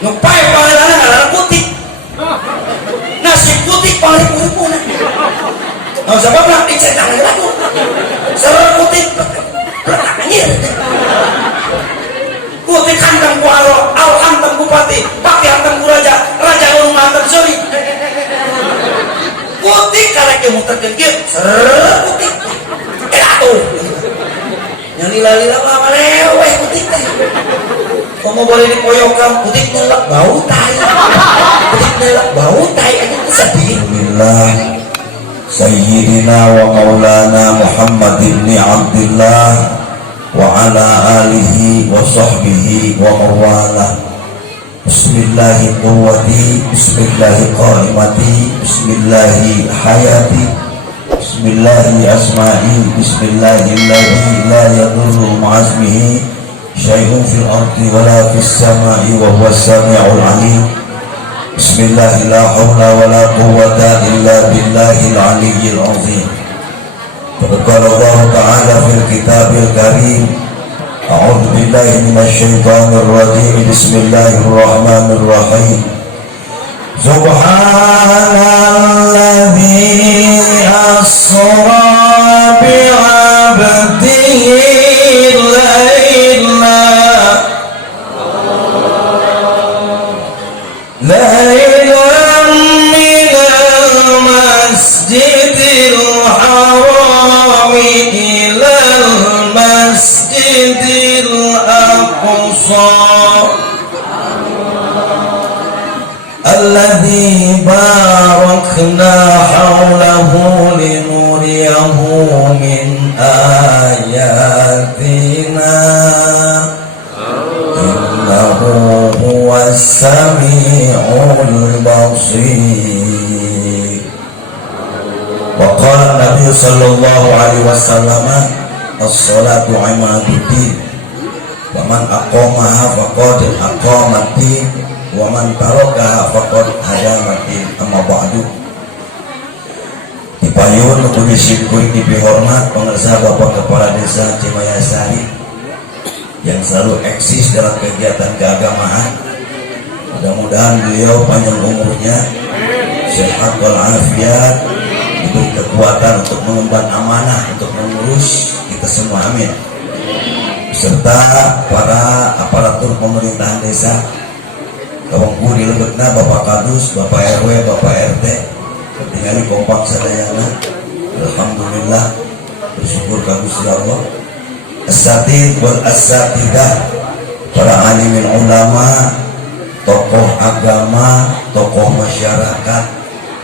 Ngepai pangalangan ngaran putih. Nasi putih paling puripuna. Oh sebabna dicetak lagu. Sareng putih. Anjir. Putih hantam ku aro, al hantam ku pati, pati hantam ku raja, raja urung hantam suri. Putih karek muterkeun kieu. Putih. Atuh. Yang lila-lila mah leweh putih teh. Kamu boleh dipoyokan putih nyelak bau tai. Putih nyelak bau tai aja sedih. Bismillah. Sayyidina wa maulana Muhammad ibn Abdullah wa ala alihi wa sahbihi wa mawala. Bismillahi quwwati, bismillahi qaimati, bismillahi hayati, bismillahi asma'i, bismillahilladzi la yadurru ma'asmihi syai'un fil ardi wa la fis sama'i wa huwas sami'ul 'alim. Bismillahi la haula wa la quwwata illa billahil 'aliyyil 'azim. Qala Allah ta'ala fil kitabil karim, a'udzu billahi minasy syaithanir rajim. Bismillahirrahmanirrahim. Subhanalladzi asra bi'abdihi laylan minal masjidil haram ilal masjidil aqsa alladzi barakna hawlahu linuriyahu min ayatina innahu huwas sami'ul basir. Wa qala Nabi sallallahu alaihi wasallam as-salatu imaduddin wa man aqamaha faqad aqamaddin wa man tarakaha faqad hadamaddin. Amma ba'du. Dipayun kudu disyukuri dihormat pemirsa Bapak Kepala Desa Cimayasari yang selalu eksis dalam kegiatan keagamaan. Mudah-mudahan beliau panjang umurnya, sehat walafiat, diberi kekuatan untuk mengemban amanah untuk mengurus kita semua, amin. Serta para aparatur pemerintahan desa, kawangku di lebetna Bapak Kadus, Bapak RW, Bapak RT, ketinggali kompak sadayana. Alhamdulillah, bersyukur ka Gusti Allah. Asatid wal asatidah, para alimin ulama, tokoh agama, tokoh masyarakat,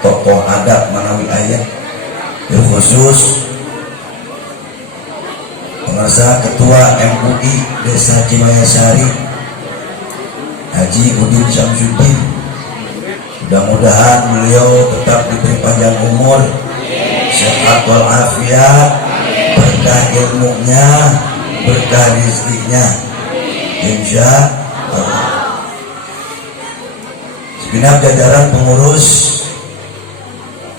tokoh adat manawi ayat, khusus pengarsa Ketua MUI Desa Cimayasari Haji Udin Syamsuddin. Mudah-mudahan beliau tetap diberi panjang umur, sehat walafiat, berkah ilmunya, berkah rezekinya, insya Allah. Segenap jajaran pengurus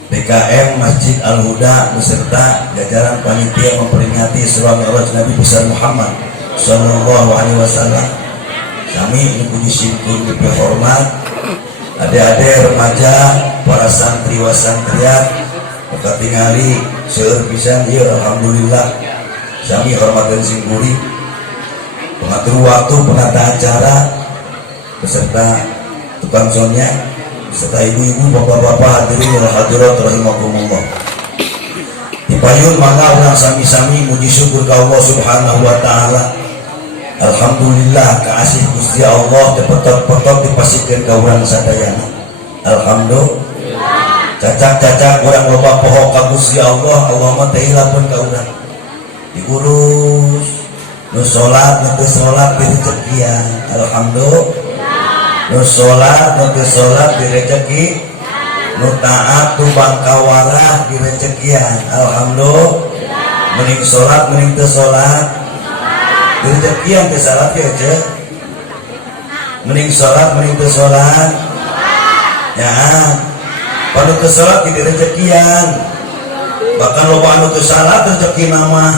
PKM Masjid Al-Huda beserta jajaran panitia memperingati Isra Mi'raj Nabi besar Muhammad sallallahu alaihi wasallam. Kami puji syukur dihormat adik-adik remaja, para santri wasantriat, maka tingali seueur pisan ieu alhamdulillah. Kami hormatkeun singkuri pengatur waktu, penata acara beserta tukang soundnya, serta ibu-ibu, bapak-bapak, hadirin wal hadirat rahimakumullah. Dipayun mangga urang sami-sami muji syukur ka Allah Subhanahu wa taala. Alhamdulillah kaasih Gusti Allah dipetot-petot dipasikeun ka urang sadayana. Alhamdulillah. Cacak-cacak urang loba poho ka Gusti Allah, Allah mah teh ilapeun ka urang. Diurus nu salat nu teu salat direjekian. Alhamdulillah. Nu salat nu teu salat direjeki, nu taat tu bangkawarah direjekian. Alhamdulillah. Mending salat mending teu salat direjekian teu salat ge aja. Mending salat mending teu salat. Ya. Panu teu salat direjekian. Bahkan loba anu teu salat rezeki nama.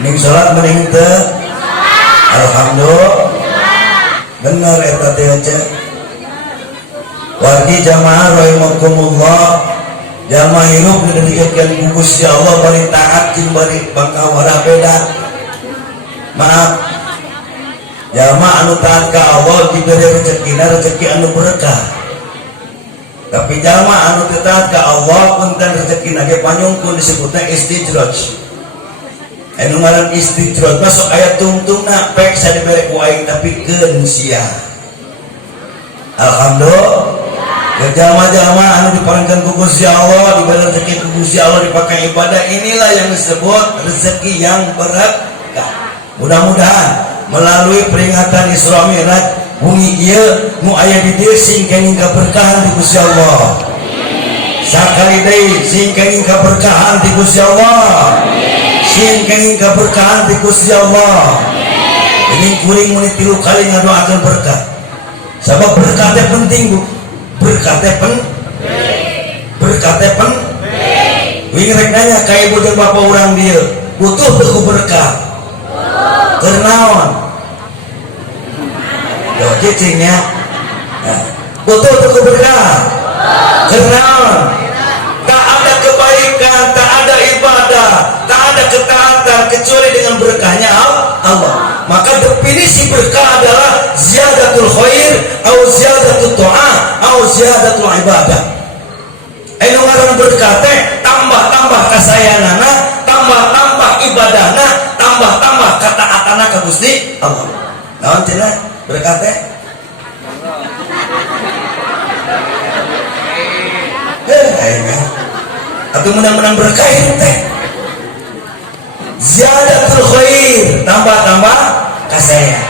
Mending salat mending teu. Alhamdulillah. bener eta teh aja. Wargi jamaah rahimakumullah, jalma hirup didedikeun ku Gusti Allah bari taat jeung bari bangkawara beda. Maaf, jalma anu taat ka Allah diberi rezekina rezeki anu berkah. Tapi jalma anu teu taat ka Allah punten rezekina ge panyungkun disebutna istijraj. Anu ngaran istijraj masuk ayat tungtungna pek sadibere ku aing tapi keun sia. Alhamdulillah. Jalma-jalma anu diparingkeun ku Gusti Allah, diberi rezeki ku Gusti Allah dipakai ibadah, inilah yang disebut rezeki yang berkah. Mudah-mudahan melalui peringatan Isra Mi'raj bunyi ieu nu aya di dieu sing kenging kaberkahan di Gusti Allah. Sakali deui sing kenging kaberkahan di Gusti Allah. Sing kenging kaberkahan di Gusti Allah. Ini kuring mun 3 kali ngadoakeun berkah. Sabab berkah teh penting, Bu. Berkah teh penting. Wing rek nanya ka ibu jeung bapak urang dieu, butuh teu ku berkah? Keur naon? Yo cicingnya. Butuh teu ku berkah? Keur naon? Tak ada kebaikan, tak ada ibadah, tak ada ketaatan kecuali dengan berkahnya Allah. Maka definisi berkah adalah ziyadatul khair atau ziyadatul ta'ah atau ziyadatul ibadah. Anu ngaran berkah teh tambah-tambah kasayanganna, tambah-tambah ibadahna, tambah-tambah ketaatanna ka Gusti Allah. Naon cenah berkah teh? Tapi mudah-mudahan berkah itu teh ziyadatul khair, tambah-tambah kasaya.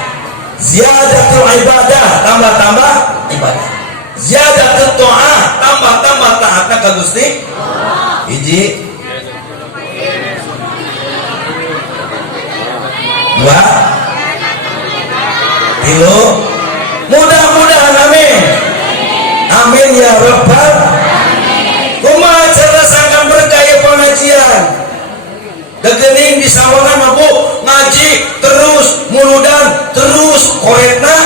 Ziyadatul ibadah, tambah-tambah ibadah. Ziyadatul ta'ah, tambah-tambah taatna ka Gusti. Hiji, dua, tilu. Mudah-mudahan amin. Amin ya rabbal. Kumaha cara sangkan berkah ieu pengajian? Degening di sawangan Bu, ngaji terus, muludan terus, koretna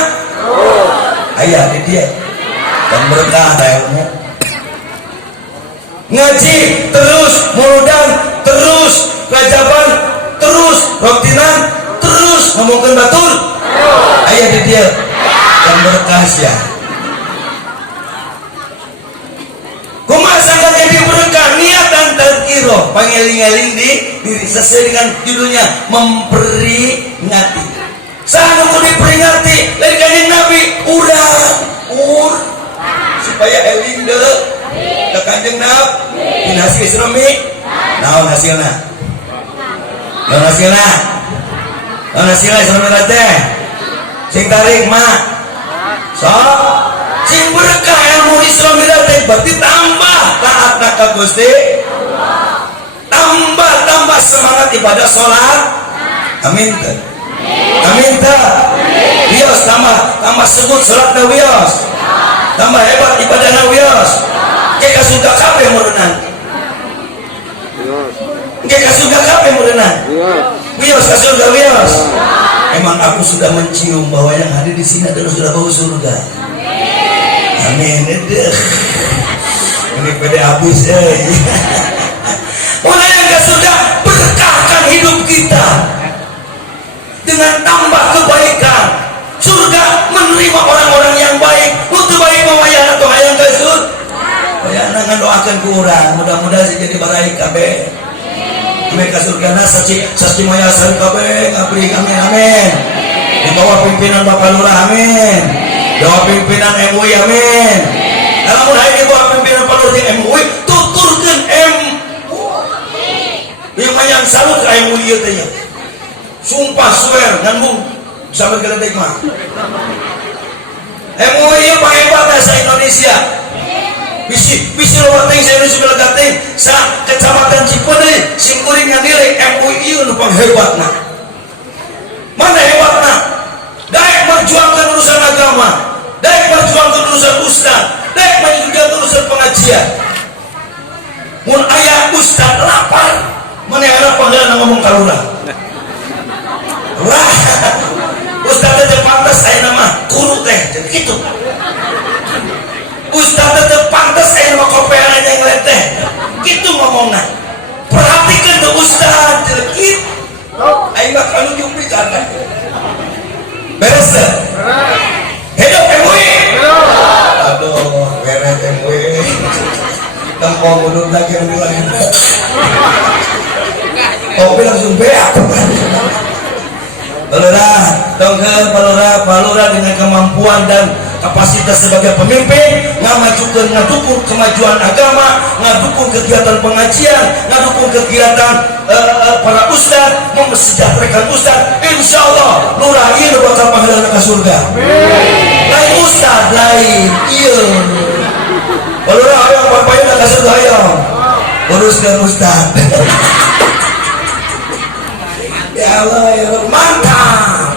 aya di dia. Dan berkah da ilmu. Ngaji terus, muludan terus, rajaban terus, roktinan terus, ngomongkeun batur aya di dia. Dan berkah sia. Kumaha sangkan jadi berkah? Niat dan tazkirah, pangeling-eling di diri sesuai dengan judulnya, memperingati. Saha nu diperingati dari kanjeng Nabi urang supaya eling deuk ka kanjeng Nabi. Dina hasil Isra Mi'raj naon hasilna? Naon hasilna? Naon hasilna Isra Mi'raj teh? Sing tarik mah sok sing berkah ilmu Isra Mi'raj teh berarti tambah taatna ka Gusti Allah. Tambah semangat ibadah salat. Amin teh. Amin teh. Wios tambah sebut salatna wios. Tambah hebat ibadahna wios. Ge kasuga kabeh meureunna. Ge kasuga kabeh meureunna. Wios kasuga wios. Emang aku sudah mencium bahwa yang hadir di sini adalah sudah bau surga. Amin. Ini pada habis Mulai yang sudah berkahkan hidup kita dengan tambah kebaikan. Surga menerima orang-orang yang baik. Untuk baik mawayana atau hayang kasut. Wayana ngadoakeun ku urang, mudah-mudahan sih jadi barai kabeh. Amin ka surgana saci maya sari kabeh ngabri amin amin. Di bawah pimpinan Bapak Lurah amin. Di bawah pimpinan MUI amin. Lamun hayang di bawah pimpinan Pak Lurah MUI tuturkeun yang salut ka MUI ieu teh nya. Sumpah swear ngan Bu sampai geledek mah. MUI ieu pahebat sa Indonesia. Bisi lewat teh sa Indonesia legateng sa kecamatan Cipedeui sing kuring nganilai MUI ieu nu panghebatna. Mana hebatna? Daek memperjuangkan urusan agama, daek memperjuangkan urusan ustaz, daek memperjuangkan urusan pengajian. Mun aya ustaz lapar mana ada panggilan ngomong kalura. Wah, Ustaz teh pantas aya nama guru teh jadi kitu. Ustaz teh pantas aya nama kopean yang lain teh kitu ngomongna. Perhatikan tuh Ustaz jadi kitu. Aing mah kanu jeung bicara. Beres teh? Hidup MUI. Aduh, beres MUI. Tengkong mundur lagi yang bilang. Kopi langsung beak. Palura dengan kemampuan dan kapasitas sebagai pemimpin ngadukung kemajuan agama, ngadukung kegiatan pengajian, ngadukung kegiatan para ustad, mesejahterakan ustad. Insyaallah lurah ieu bakal pahala ke surga. Lain ustad lain ieu. Palura hayang papayeuna ka surga hayang. Uruskeun ustad. Ya Allah, ya Allah, mantap.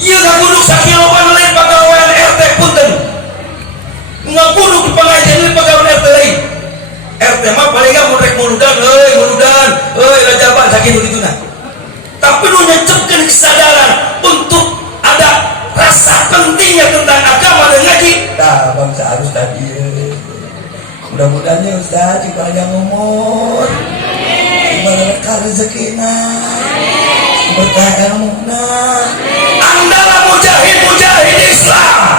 Iya nggak guduk sakiloban lain pegawai RT punten. Nggak guduk di pengajian lain pegawai RT lain. RT mah paling nggak murek murudan, rajaban sakit begitu nah. Tapi lu nyecepkan kesadaran untuk ada rasa pentingnya tentang agama dan ngaji. Nah, bangsa harus tadi. Mudah-mudahannya Ustaz jika yang umur. Berkah rezekina, berkah ilmuna. Andalah mujahid Islam.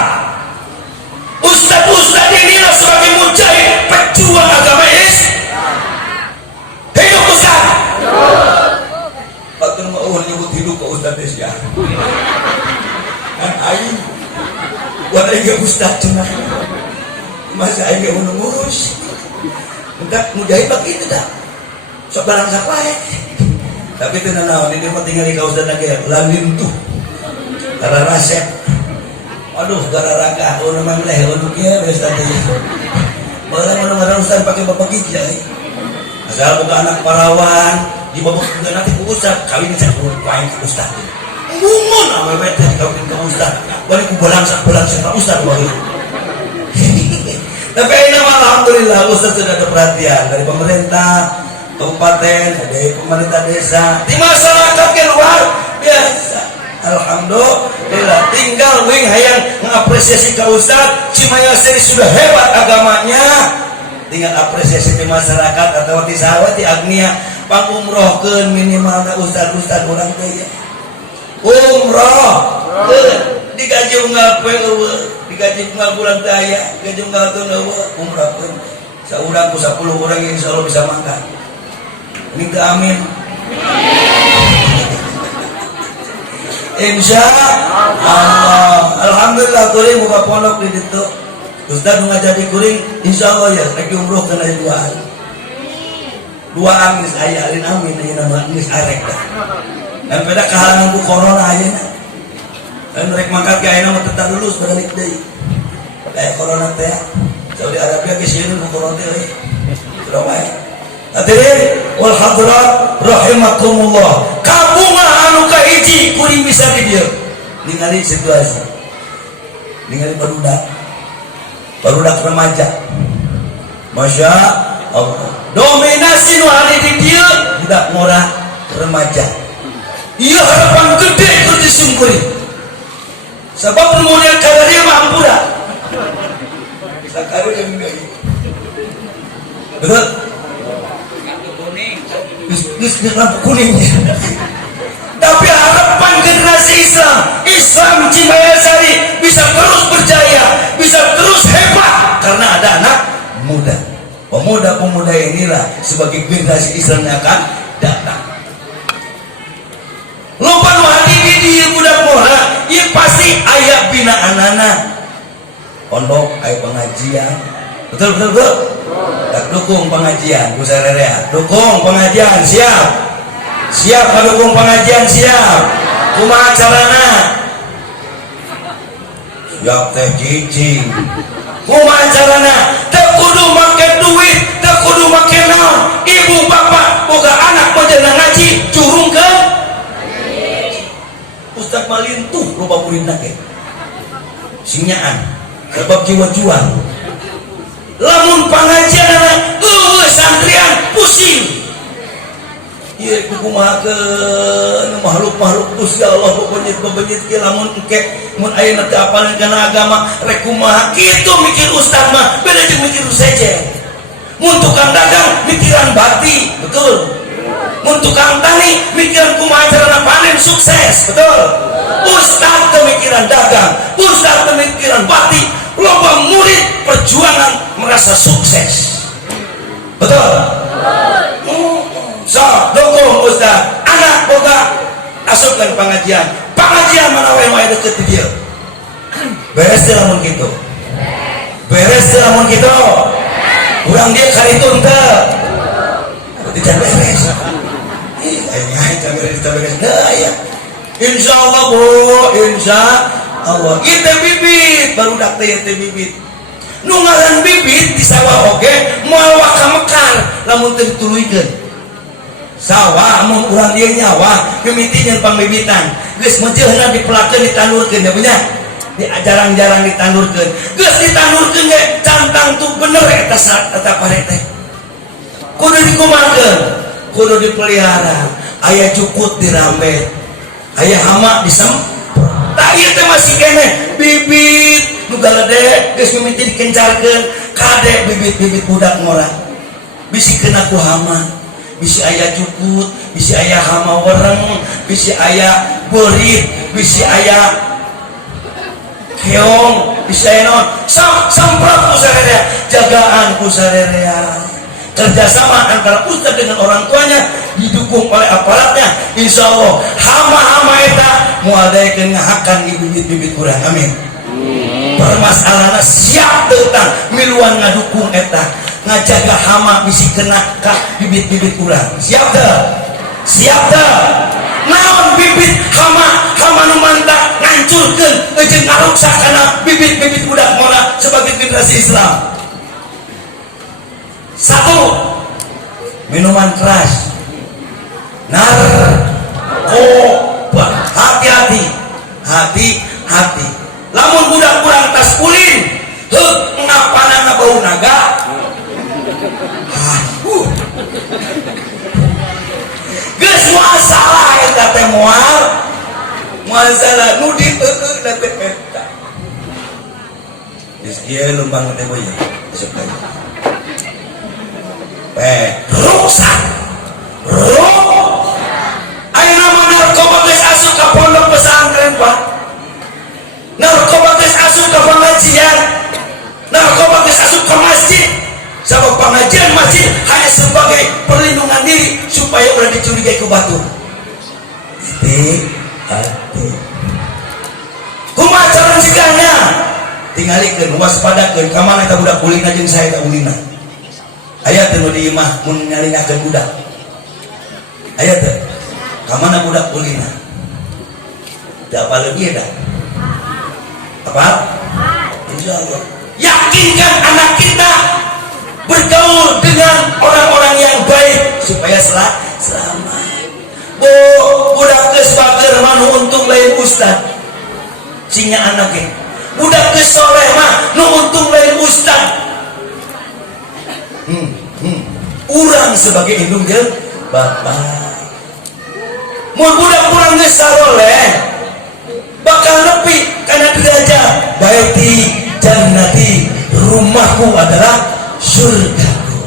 Ustaz inilah sebagai mujahid pejuang agama Islam. Hidup Ustaz. Patun mau nyebut hidup ke Ustaz ya. Kan aing, buat aing Ustaz cina. Masa aing ngurus. Enggak mujahid begitu dah. Sok barang saklae. Tapi itu naon ini mah tinggal di kausan lagi lamin tuh. Karena rasep. Aduh gara raga ono mah leh ono kieu geus tadi. Malah mana ustaz pakai bapak gigi ya. Asal bukan anak parawan, di babak juga nanti ku ustaz kawin cak lain ke ustaz. Mungun awewe teh kawin ke ustaz. Bari ku belang sak ustaz bae. Tapi ini alhamdulillah ustaz sudah ada perhatian dari pemerintah kabupaten, dari pemerintah desa, di masyarakat yang luar biasa. Alhamdulillah. Tinggal wing hayang mengapresiasi ke Ustaz Cimaya Seri sudah hebat agamanya. Tinggal apresiasi di masyarakat atau di sawah di agnia pangumrohkeun minimal ka ustad-ustad urang teh ya. Umroh digaji unggal poe eueuh, digaji unggal bulan teh aya, digaji unggal teu eueuh umrohkeun. Saurang ku 10 urang insyaallah bisa makan. Minta amin. Insya Allah. Alhamdulillah kuring buka pondok di ditu. Ustaz nu ngajadi kuring insyaallah ya rek umroh kana duaan geus aya alin amin ieu nama geus arek dah. Dan beda kahalangan ku corona ayeuna. Dan rek mangkat ge ayeuna mah tetap lulus balik deui. Kayak corona teh. Saudi Arabia geus sieun ku corona teh. Terus hadirin wal hadirat rahimakumullah. Kabunga anu kahiji kuring bisa di dieu. Ningali situasi. Ningali barudak remaja. Masya Allah. Dominasi nu ada di dieu budak ngora remaja. Ieu harapan gede keur disungkuri. Sebab kemudian kada dia mah ampura. Sakari yang enggak. Betul? Bis lampu kuning. Tapi harapan generasi Islam Cimaya Sari bisa terus berjaya, bisa terus hebat karena ada anak muda. Pemuda-pemuda inilah sebagai generasi Islam yang akan datang. Lupa nu hati di dia budak mora, ieu pasti aya binaanana. Pondok aya pengajian. Betul. Tak dukung pengajian, Bu Sarerea. Dukung pengajian, siap. Siap dukung pengajian, siap. Kumaha carana? Siap teh cicing. Kumaha carana? Teu kudu make duit, teu kudu make naon. Ibu bapak boga anak modelna ngaji, curungkeun. Ustaz malintuh loba muridna ge. Sinyaan sebab jiwa jual. Lamun pengajian anak santrian pusing. Iya kumaha ke makhluk-makhluk Gusti Allah bebenjit ke lamun engke mun ayeuna teu apalin kana agama rek kumaha kitu mikir ustaz mah beda jeung mikir sejen. Mun tukang dagang mikiran bati, betul. Mun tukang tani mikiran kumaha carana panen sukses, betul. Ustaz teu mikiran dagang, ustaz teu mikiran bati, loba murid perjuangan merasa sukses. Betul. So, dukung Ustaz, anak boga asupkan pengajian mana wae deket di dia. Beres teh lamun kitu. Beres teh lamun kitu. Urang dia karitun teu. Tidak beres. Aing kamera ditabek. Nah ya. Insyaallah Bu, insyaallah. Kita bibit baru dak teh bibit. Nu ngaran bibit di sawah oge moal waka mekar lamun teu dituluykeun. Sawah mun urang dia nyawa mimiti jeung pangbibitan geus menjeulna dipelakeun ditanurkeun ya punya jarang-jarang ditanurkeun geus ditanurkeun ge cantang tuh bener eta pare teh kudu dikumakeun kudu dipelihara aya cukut dirambet aya hama disemprot tah ieu teh masih keneh bibit nu galedek geus mimiti dikencarkeun kade bibit-bibit budak ngora bisikeun aku hama bisi aya cukut, bisi aya hama wereng, bisi aya berit, bisi aya keong, bisi aya naon semprot ku sarerea, jagaan ku sarerea. Kerjasama antara ustaz dengan orang tuanya didukung oleh aparatnya, insya Allah hama-hama eta muadaikeun ngahakan di bibit-bibit kurang, amin. Permasalahanna siap tentang miluan ngadukung eta ngajaga hama bisi kena ka bibit-bibit urang siap teu naon bibit hama nu mantap ngancurkeun jeung ngaruksak kana bibit-bibit budak mola sebagai generasi Islam. 1 minuman keras narkoba hati-hati lamun budak urang tas ulin heuk ngapanana bau naga geus masalah eta teh masalah nu dieueuh da teh eta geus kieu lumbang teh boy besok teh rusak ayeuna mah narkoba geus asup ka pondok pesantren Pak narkoba geus asup ka pengajian narkoba geus asup ka masjid. Sabab pengajian masjid hanya sebagai perlindungan diri supaya orang dicurigai ke batu. Hati. Kumaha cara cegahnya? Tingalikeun waspadakeun ka mana eta budak ulina jeung saya eta ulina. Aya teh nu di imah mun nyalingakeun budak. Aya teh ka mana budak ulina. Da apa leuwih da? Tepat? Insyaallah. Yakinkan anak kita bergaul dengan orang-orang yang baik supaya selamat. Budak geus bager mah nu untung lain ustad. Sinya anaknya. Budak geus soleh mah nu untung lain ustad. Urang sebagai indung jeung bapak. Mun budak urang geus saleh bakal nepi kana derajat baiti jannati, rumahku adalah surgaku.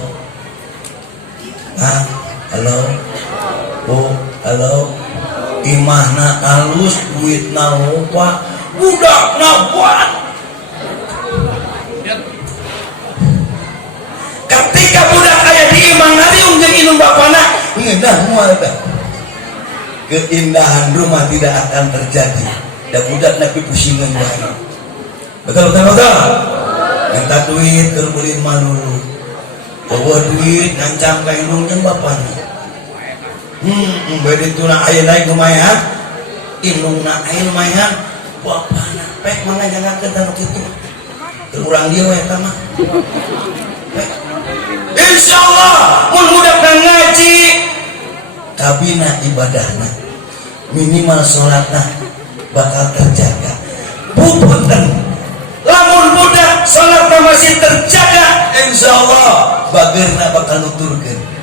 Halo imahna alus duitna loba budakna buat. Ketika budak aya di imah ngariung jeung indung bapana ngeunah moal teh keindahan rumah tidak akan terjadi da budak nepi pusingan wae. Betul minta duit keur beli malu bawa duit ngancam ka indung jeung bapana. Bade tuna aya naik lumayan indungna aya lumayan bapana pek mangga jangakeun tanu kitu urang dia we eta mah. Insyaallah mun budak ngaji kabina ibadahna minimal salatna bakal terjaga. Punten lamun budak salatna masih terjaga insyaallah bageurna bakal nuturkeun.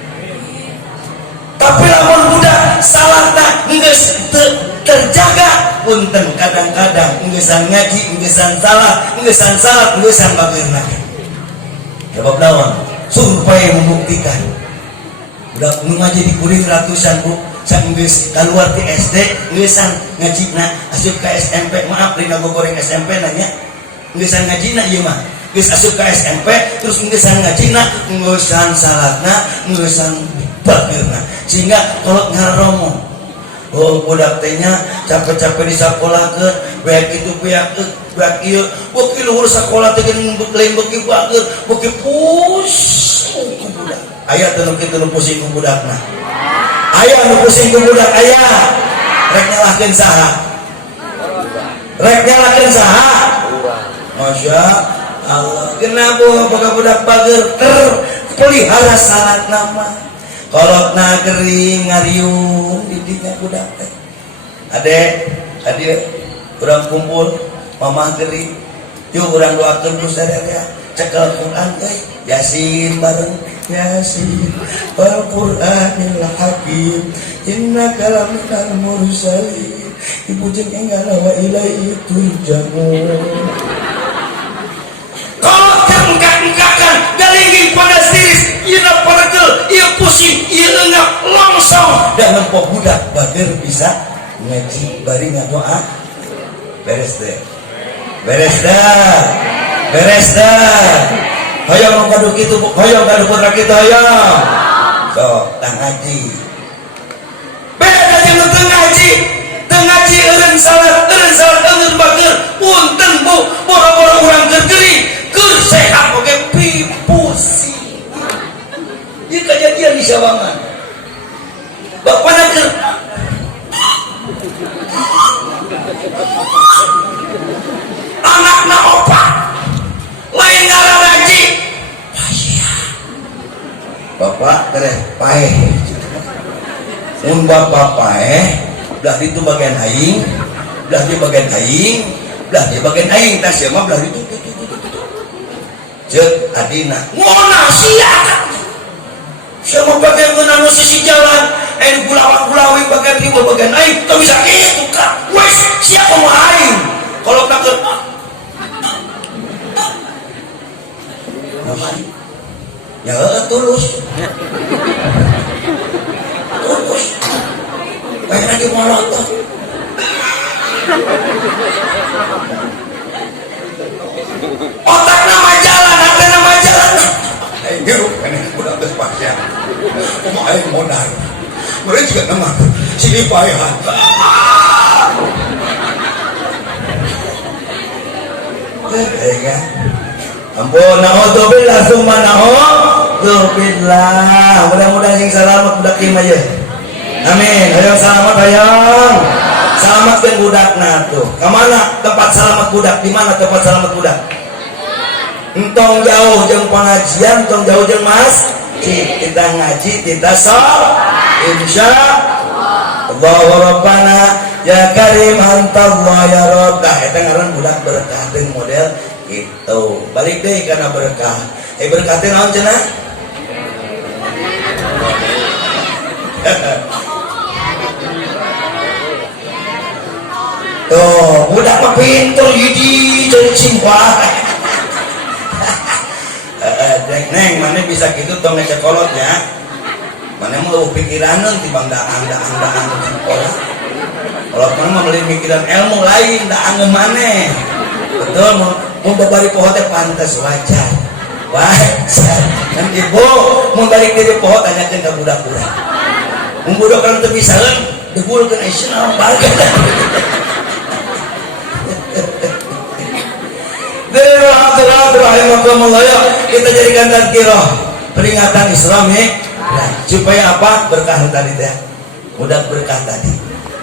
Tapi lamun punten kadang-kadang enggesan ngaji enggesan salat enggesan bagirna sebab naon supaya membuktikan udah ngaji di kuring ratusan bu sanggeus keluar di SD enggesan ngajina asup ke SMP maaf dina goreng SMP nanya enggesan ngajina ieu mah geus asup ka SMP terus enggesan ngajina enggesan salatna enggesan bagirna sehingga kolot ngaromo oh budak teh nya capek-capek di sakolahkeun baik itu pihak baik ieu beuki luhur sakolah teh geus lain beuki bageur beuki pusing ku budak aya teu nu kitu nu pusing ku budakna aya nu pusing ku budak aya rek nyalahkeun saha Masya Allah kenapa boga budak bageur terpelihara salat nama kolotna gering ngariung didinya budak teh ade urang kumpul mamah gering yuk urang doakeun ku sadaya cekel Quran euy Yasin bareng Yasin wal Qur'anil hakim innaka laminal mursalin ibu jeung enggal wa ilaihi turja'un kalau enggak galingin panas tiris ieu paregel ieu pusing ieu leungak longsong dan lempok budak bageur bisa ngaji bari ngadoa beres dah hoyong nu kadu kitu hoyong kadu putra kitu hoyong sok tah ngaji beda jeung nu teu ngaji eureun salat eureun bageur punten bu boro-boro urang keur geuring keur sehat oge pusing ieu kejadian di Sawangan bapana keur anakna opat lain ngararaji bapak tereh paeh mun bapak paeh belah itu bagian aing belah dia bagian aing belah dia bagian aing tas ya mah belah itu ceuk adina ngona sia sama bagian ngeunana sisi jalan gulawang-gulawi bagian ieu bagian aing teu bisa kitu ka wes sia kumaha aing kalau takut ya tulus kayak lagi molotov otak nama jalan hati nama jalan hirup ini udah berspasial kumain modal mereka juga nama sini payahan ya ampun na'udzubillah summa na'udzubillah mudah-mudahan yang selamat budak kim aja amin ayo selamat hayang selamatkan budakna tuh kemana tempat selamat budak di mana tempat selamat budak entong jauh jeung pengajian entong jauh jeung masjid kita ngaji kita sholat insya Allah Rabbana ya karim antallah ya rabb eta ngaran budak berkah jeung model itu balik deh karena berkah berkah teh naon cenah tuh budak mah pinter hiji jadi simpah neng mana bisa gitu tong ngecolotnya mana mau pikiran tibang daang sekolah kalau mana mau beli pikiran ilmu lain daang mana betul mau babari pohon teh pantas wajar kan ibu mau balik dari pohon tanyakan ke budak-budak mau budak kan teu bisa degulkeun Islam balik kita jadikan tazkirah peringatan Islam supaya apa berkah tadi teh mudah berkah tadi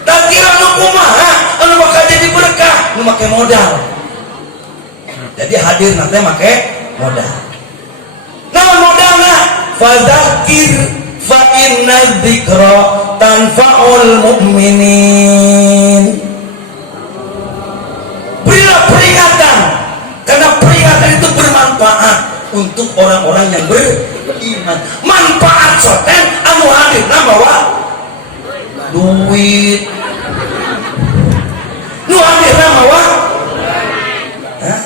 tazkirah nu kumaha anu bakal jadi berkah nu make modal jadi hadir nanti make modal nah modalna fadzakir fa inna dzikra tanfa'ul mu'minin berilah peringatan karena peringatan itu bermanfaat untuk orang-orang yang beriman manfaat soten anu hadirna bawa duit Hah?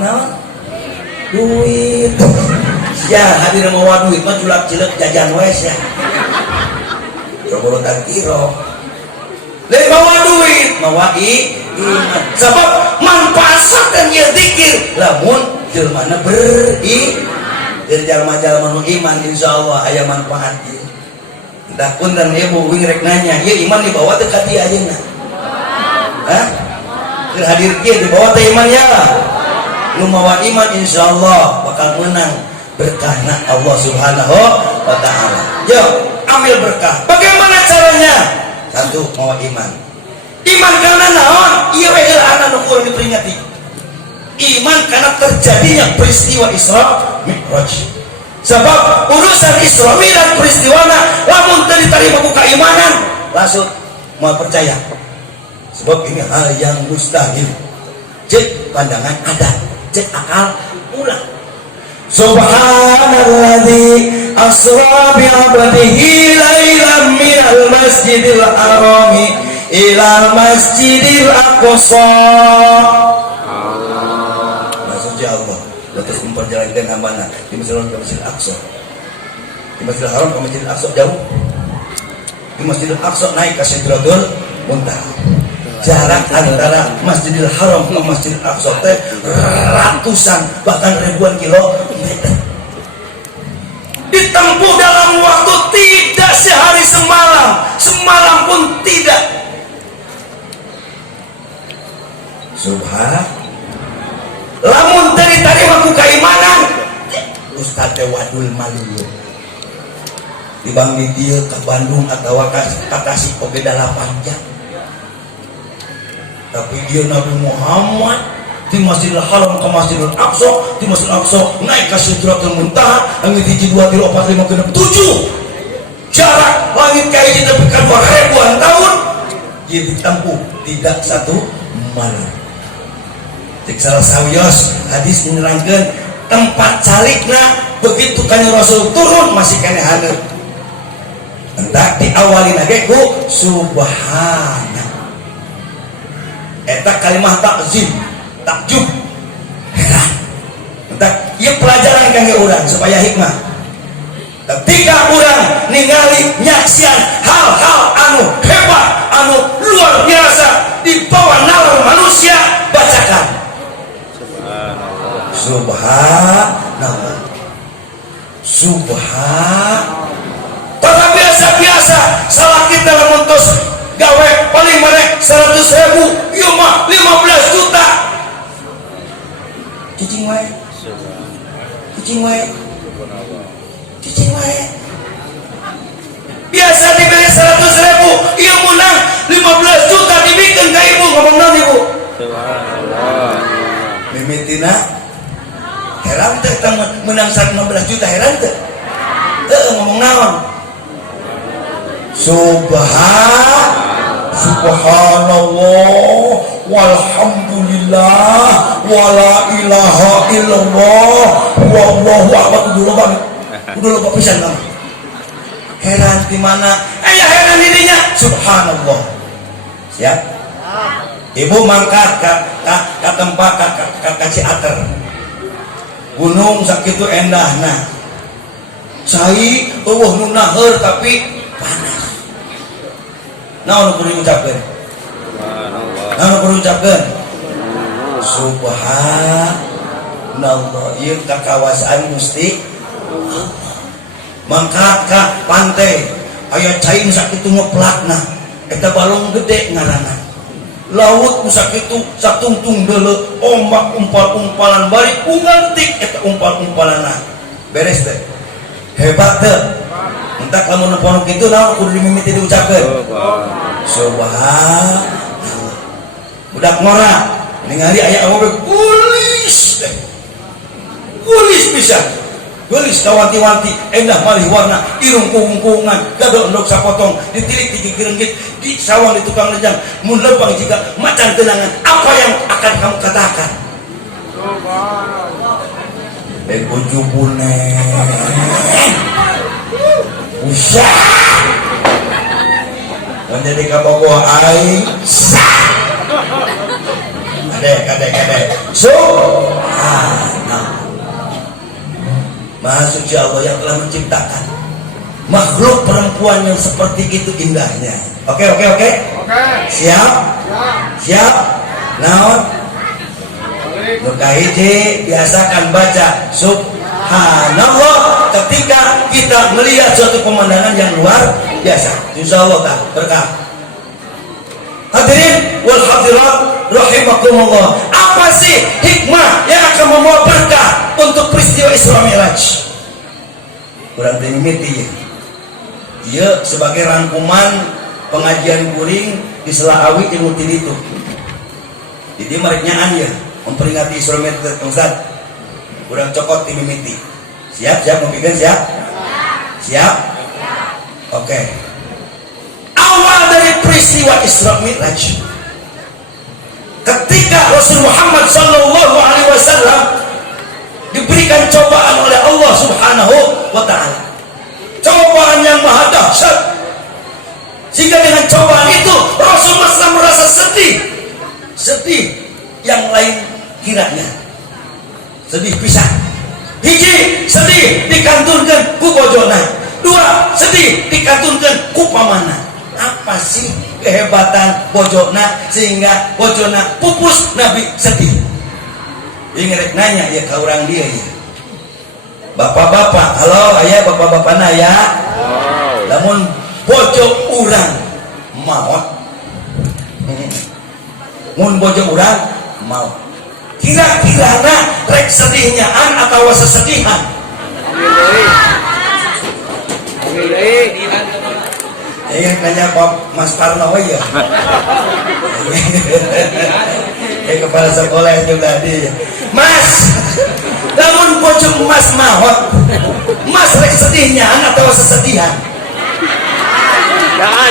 Naon? Duit. Ya, hadir mawa duit mah julak cilek jajan wes ya. Roborotan kiro. Lain mawa duit, mawa iman. Sebab manfaatkan ieu zikir lamun jelmana dari jalma-jalma nu iman insyaallah aya manfaat ieu. Dah punten ieu wing rek nanya, ieu iman dibawa teh ka dieu ayeuna. Hah? Keur hadir kieu dibawa teh imannya. Nu mawa iman insyaallah bakal menang berkahna Allah Subhanahu wa taala. Yo, ambil berkah. Bagaimana caranya? Satu, mawa iman. Iman karena naon? Ieu we heulana nu kudu diperingati. Iman karena terjadinya peristiwa Isra Mi'raj. Sebab urusan Isra Mi'raj peristiwana lamun teu diterima ku keimanan, langsung mau percaya. Sebab ini hal yang mustahil. Cek pandangan adat, cek akal ulah. Subhanalladzi asra bi 'abdihi lailan minal masjidil harami ila masjidil aqsa. Maksudnya Allah terus memperjalankan hambana di Masjidil Aqsa. Di Masjidil Haram ke Masjidil Aqsa jauh. Di Masjidil Aqsa naik ke Sidratul Muntaha. Jarak antara Masjidil Haram ke Masjidil Aqsa teh ratusan bahkan ribuan kilometer. Ditempuh dalam waktu tidak sehari semalam pun tidak. Subhan. Lamun dari tarima ku keimanan, Ustaz teh wadul malu. Dibang di dieu ke Bandung atau ka Tasik oge 8 jam. Tapi dia Nabi Muhammad di Masjidil Haram ke Masjidil Aqsa, di Masjidil Aqsa naik ke Sidratul Muntaha, angin hiji 2 3 4 5 6 7. Jarak langit ka hiji nepi ka 2000-an tahun, ieu ditempuh tidak satu malam. Cek salah sawios hadis menerangkan tempat calikna begitu kanjeng Rasul turun masih kene haneut. Hendak diawali lagi ku subhana. Eta kalimah takzim, takjub. Heran. Hendak ieu pelajaran kangge urang supaya hikmah. Ketika urang ningali nyaksian hal-hal anu hebat, anu luar biasa di bawah nalar manusia, bacakan Subhanallah. Tapi biasa-biasa salah kita mentos gawe paling merek 100.000, ieu mah 15 juta. Cicing wae. Biasa dibeli 100.000, ieu menang 15 juta dibikin ka ibu, ngomong naon ibu? Subhanallah. Mimitina heran teh menang 15 juta heran teh. Ngomong naon? Subhanallah walhamdulillah wala ilaha illallah wallahu akbar. Kudu loba pisan mah. Heran di mana? Aya heran didinya. Subhanallah. Siap? Ibu mangkat ka tempat ka Ciater. Gunung sakitu endahna. Cai eueuh nu naheur tapi panas. Naon kudu diucapkeun? Subhanallah. Naon kudu diucapkeun? Subhanallah. Ieu kakawasan Gusti Allah. Mangkat ka pantai. Aya cai nu sakitu ngeplakna. Eta balong gede ngaranna. Laut musak itu satungtung deuleu ombak umpal-umpalan bari ungantik eta umpal-umpalanna beres teh hebat teh entak lamun nepon kitu naon kudu dimimiti diucapkeun subhanallah. Budak ngora ningali aya awewe gulis teh gulis pisan gelis kawanti-wanti endah malih warna irung kungkungan gado endog sapotong ditilik digigirengit di sawang di tukang lejang mun lempang jika macan tenangan apa yang akan kamu katakan? Subhanallah. Bejubune usah menjadi kabogoh aing Kade. Subhanallah. Maha suci Allah yang telah menciptakan makhluk perempuan yang seperti itu indahnya. Oke. Siap. Naon? Muka hiji biasakan baca subhanallah ketika kita melihat suatu pemandangan yang luar biasa. Insyaallah tak berkah. Hadirin wal hadirat rahimakumullah. Apa sih hikmah yang akan membawa berkah untuk peristiwa Isra Mi'raj? Kurang dimimiti ya. Dia sebagai rangkuman pengajian kuring di Selaawi ilmu itu. Jadi mereknyaan ya memperingati Isra Mi'raj Ustaz. Kurang cokot dimimiti. Siap mau bikin siap. Oke. Awal dari peristiwa Isra Mi'raj ketika Rasul Muhammad SAW diberikan cobaan oleh Allah Subhanahu wa Ta'ala, cobaan yang maha dahsyat, sehingga dengan cobaan itu Rasul merasa sedih yang lain kiranya sedih pisah. Hiji sedih dikanturkan ku bojona, dua sedih dikanturkan ku pamana. Apa sih kehebatan bojona sehingga bojona pupus Nabi sedih? Ingat nanya ya ke orang dia ya. Bapak-bapak, halo ayah bapak-bapak naya. Namun bojo urang maut. Mun bojo urang maut. Kira-kira rek sedihnya atau sesedihan? Nanya Pak Mas Parno ya. Kepala sekolah juga dia. Mas, namun pojok Mas mahot, Mas rek sedihnya atau sesedihan? Jangan.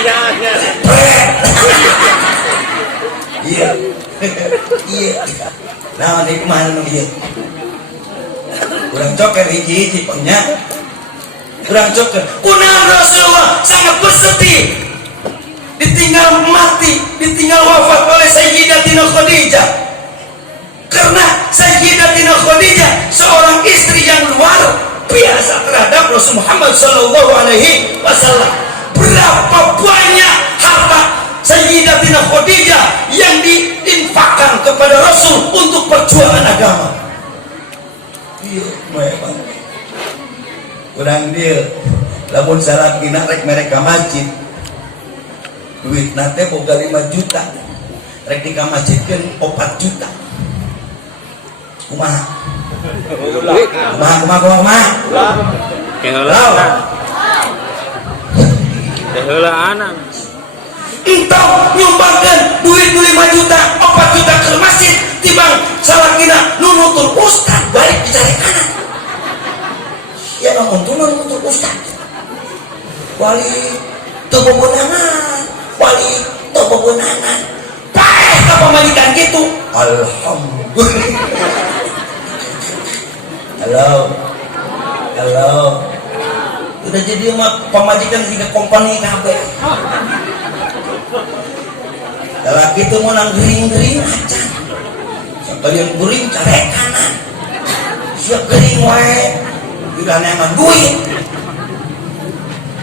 Iya. Nah, ini kemana dia? Kurang coker hiji penyak. Kurang coker. Kunang Rasulullah sangat bersedih ditinggal mati, ditinggal wafat oleh Sayyidatina Khadijah. Karena Sayyidatina Khadijah seorang istri yang luar biasa terhadap Rasul Muhammad SAW. Berapa banyak harta Sayyidatina Khadijah yang diinfakkan kepada Rasul untuk perjuangan agama. Iya, memang. Kurang dia, lamun salah kina rek mereka masjid, duit nate boga 5 juta, rek di masjidkan 4 juta. Kumaha? Keheulaan. Entah nyumbangkan duit 5 juta, 4 juta ke masjid, tibang salah kina nunutur ustad balik dicari kanan. Ya namun tuh nunutur ustad. Wali tebobonangan, paeh ke pemalikan gitu. Alhamdulillah. Halo. Udah jadi pemajikan hingga kompani kabeh. Lelaki itu mau nang gering aja. Sampai yang gering cari kanan. Siap gering wae. Bila neman duit.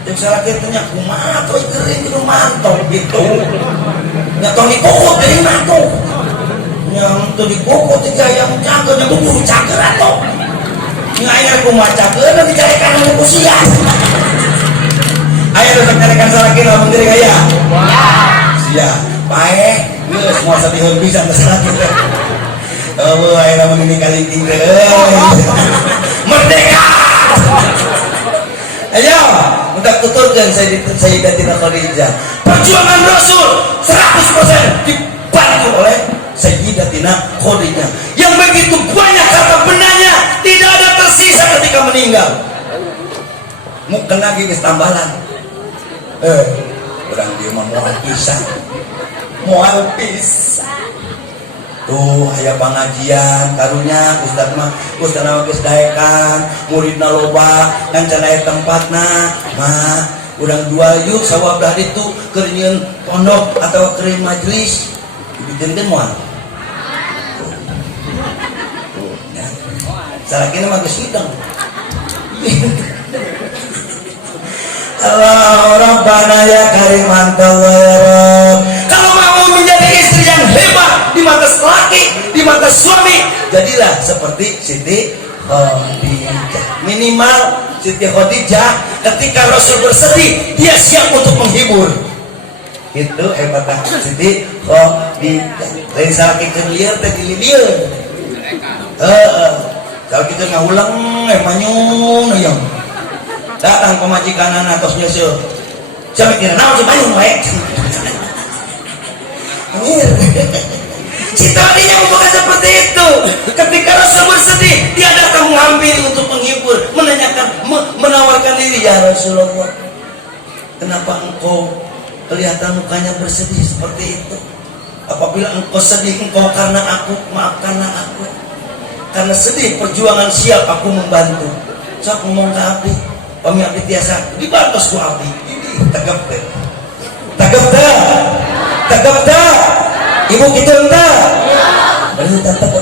Yang salah kitanya kumaha tuh gering itu mantap gitu. Nyatong di kokot gering mantap. Yang tuh di kokot tiga yang cager yang bubur cager atau. Ngayar kumaha cager dan dicari kanan ku sia. Ayo datang carikan salah kira menteri kaya. Sia, paeh, geus semua satihun bisa masalah kita. Oh, ayo nama ini kali tinggal. Merdeka. Ayo, untuk tuturkan Sayyidatina Khadijah. Perjuangan Rasul 100% dibantu oleh Sayyidatina Khadijah. Yang begitu banyak harta bendanya, tidak ada tersisa ketika meninggal. Mungkin lagi ke tambalan. Orang dia mau pisah. Tuh aya pengajian karunya Ustaz nama geus daekan muridna loba ngan can aya tempatna mah urang jual yuk sawablah ditu keur nyieun pondok atau keur majelis dibikinkeun moal salakina mah geus hidang. Allah Rabbana ya Karim Antallah ya Rabb. Kalau mau menjadi istri yang hebat di mata laki, di mata suami, jadilah seperti Siti Khadijah. Minimal Siti Khadijah ketika Rasul bersedih, dia siap untuk menghibur. Itu hebatnya Siti Khadijah. Lain salakikeun lieur teh dililieur. Kalau kita ngaulang manyung aya. Datang pemajikan anak tos nyeuseul. Siapa kira naon si manyung we? Si tadinya bukan seperti itu. Ketika Rasul bersedih, dia datang mengambil untuk menghibur, menanyakan, menawarkan diri, ya Rasulullah, kenapa engkau kelihatan mukanya bersedih seperti itu? Apabila engkau sedih, engkau karena aku, maafkanlah aku. Karena sedih perjuangan siap aku membantu. Sok ngomong ke abdi, pami abdi tiasa dibantos ku abdi. Ini tegap teh. Tegap teh. Ibu kita entah. Berarti tegap.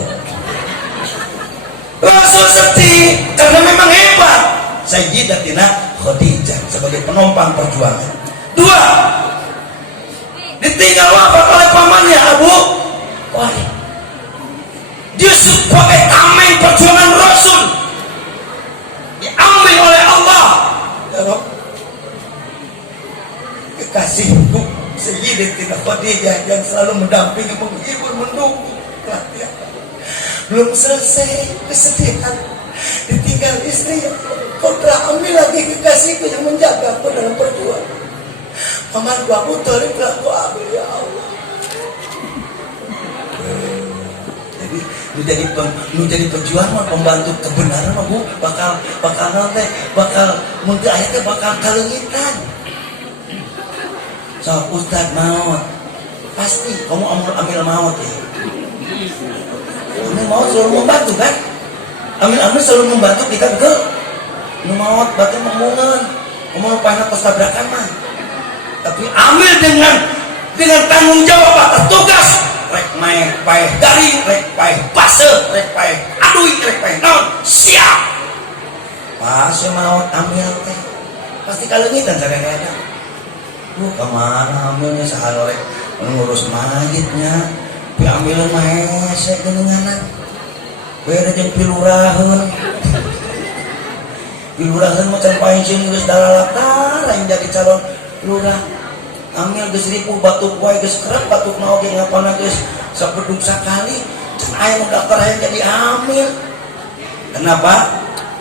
Rasul sedih karena memang hebat. Sayyidatina Khadijah sebagai penompang perjuangan. 2. Ditinggal wafat oleh pamannya Abu Thalib. Dia sebagai tameng perjuangan Rasul diambil oleh Allah. Ya Rabb, kekasihku Sayyidatina Khadijah yang selalu mendampingi, menghibur, mendukung, pelatihan. Belum selesai kesedihan, ditinggal istri. Kau telah ambil lagi kekasihku yang menjaga aku dalam perjuangan. Pamanku Abu Thalib telah kau ambil, ya Allah. Lu jadi pejuang mah, pembantu kebenaran mah bu bakal nanti bakal muntah ayatnya bakal kalengitan. So Ustad maut pasti kamu ambil maut ya. Ambil maut selalu membantu kan? Ambil selalu membantu kita betul. Nu maut batu memungan, kamu panah pas tabrakan mah. Tapi ambil dengan tanggung jawab atas tugas. Rek main paeh garing, rek paeh base, rek paeh adui, rek paeh naon siap. Pas maut ambil teh pasti kalengitan kadang-kadang. Lu kemana ambilnya sahalorek ngurus mayitnya, pi ambilan mah hese geunangan. Beda jeung piluraheun. Piluraheun mah can paencing geus dalalakar lain jadi calon lurah. Ambil geus ribu batuk wae geus kerep batukna oge ngapana geus sapeduk sakali can aya nu daftar hayang jadi amil. Kenapa?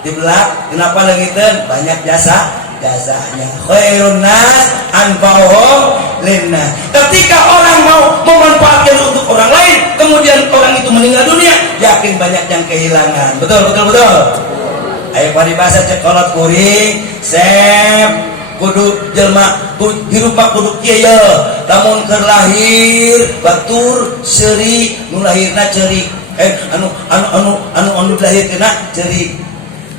Dibelak, kenapa leungiteun? Banyak jasanya. Khairun nas anfa'uhum linnas. Ketika orang mau memanfaatkan untuk orang lain, kemudian orang itu meninggal dunia, yakin banyak yang kehilangan. Betul. Ayo paribasa cek kolot kuring, sep kudu jelma hirup mah kudu kieu ye. Lamun keur lahir batur seuri, nu lahirna ceurik. Anu lahirkeuna ceurik.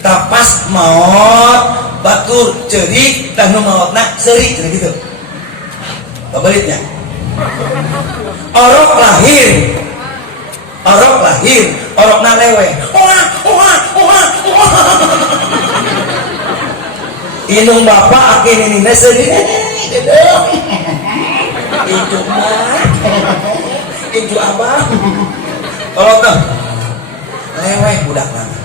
Tapas maut batur ceurik, tah nu maotna seuri gitu. Babaritnya. Orok lahir, orokna lewe. Inung bapak akin ini neseri itu mah itu abang kalau tuh leweh budak mana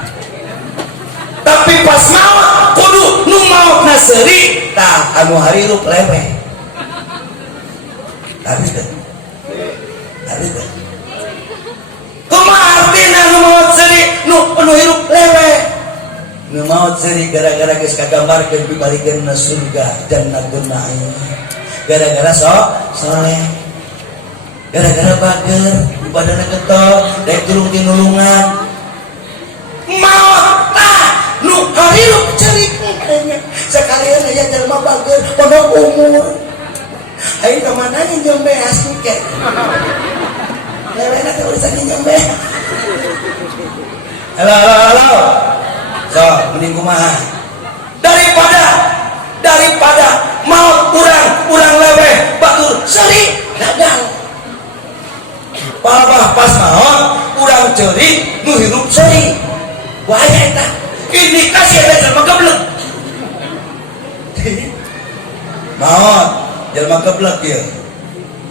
tapi pas maut kudu nu maut naseri tah anu harirup leweh tadi teh kumaha artina nu maut seri nu hirup leweh. Nu maut seri gara-gara geus kagambarkeun dibalikeunna surga jannatun na'im. Gara-gara soleh. Gara-gara bager di badanna getol, daek tulung tinulungan. Maut tah nu harirup cerik katanya. Sakalian aya jelema bager pondok umur. Aing ka mana nyeum beas ke? Lewena teh urusan nyeum beas. Halo. So, mending kumaha daripada maut urang leweh batur seri gagal. Pas maut urang ceurik nu hirup seri bahaya eta indikasi eta jelema geblek naon jelema geblek ieu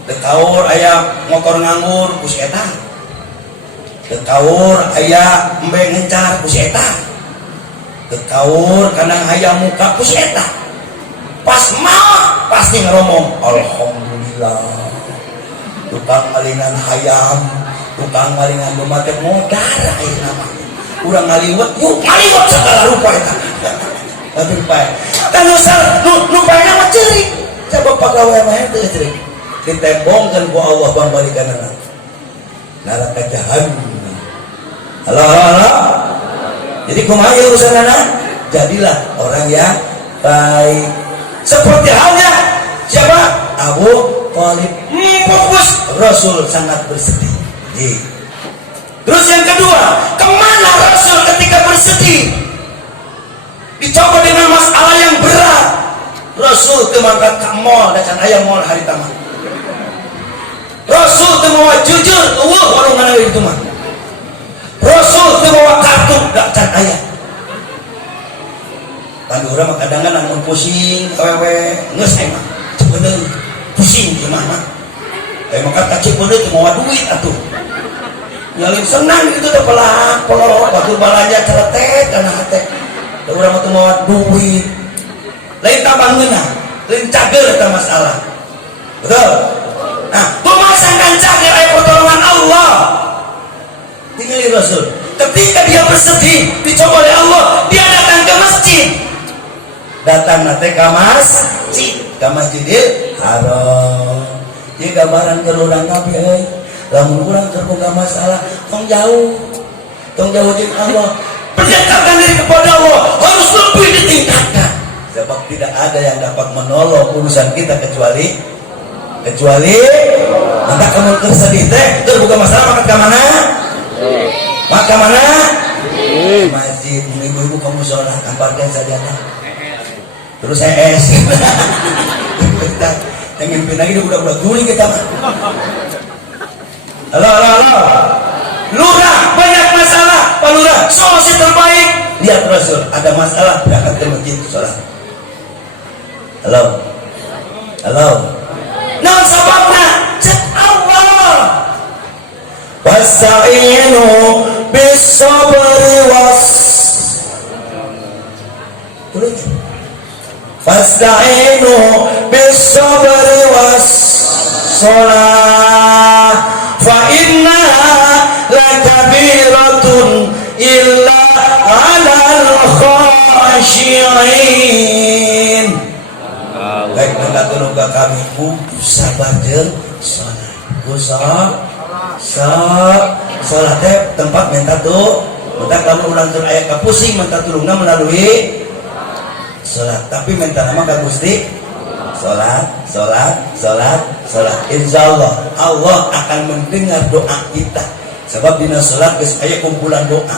teu kaur aya motor nganggur ku si eta teu kaur aya embe ngencar ku si eta teu kaur kadang aya muka ku si eta pas maot pasti ngeromong alhamdulillah tukang malingan hayam tukang malingan domba teh modal ayeuna mah urang ngaliwat yuk ngaliwat segala rupa eta tapi bae kan nu bae mah ceurik coba pagawe mah teu ceurik ditembongkeun ku Allah pambalikanana neraka jahannam halo jadi kumaha urusanana jadilah orang yang baik seperti halnya siapa Abu Thalib fokus Rasul sangat bersedih. Terus yang kedua, kemana Rasul ketika bersedih? Dicoba dengan masalah yang berat. Rasul kemangkat ke mall dan ayam mall hari tamat. Rasul mau jujur, warung mana itu mah. Rasul mau kartu dak can ayam. Tadi orang mah kadang-kadang mun pusing, awewe geus emang cepeudeung pusing gimana? Maka kacip bener itu mau duit atuh nyalin senang itu teh pelak batur balanja celetek karena hati urang itu mau duit lain tabangeunna lain cager eta masalah betul nah pemasangkan cager aya pertolongan Allah tinggali Rasul ketika dia bersedih dicoba oleh Allah dia datang ke masjid datang nate ke Masjidil Haram dia gambaran ke urang Nabi lamun urang terbuka masalah tong jauh jeung Allah pendekatan diri kepada Allah harus lebih ditingkatkan sebab tidak ada yang dapat menolong urusan kita kecuali maka kamu tersedih teh terbuka masalah maka mana masjid ibu-ibu kamu sholat amparkan sajadah terus es yang mimpin lagi dia budak-budak duri kita mah halo lurah banyak masalah Pak Lurah solusi terbaik lihat Rasul ada masalah berangkat ke masjid sholat halo nah sebabnya cek Allah wasta'inu bis sabri fasta'inu bis sabri was salah fa innaha lakabiratun illa 'alal khashi'in baik mengatur ka kami kudu sabar jeung salat salat teh tempat minta tuh minta kamu ulang tur aya kapusing minta tulungna melalui salat tapi minta nama ka Gusti salat insyaallah Allah akan mendengar doa kita sebab dina salat geus aya kumpulan doa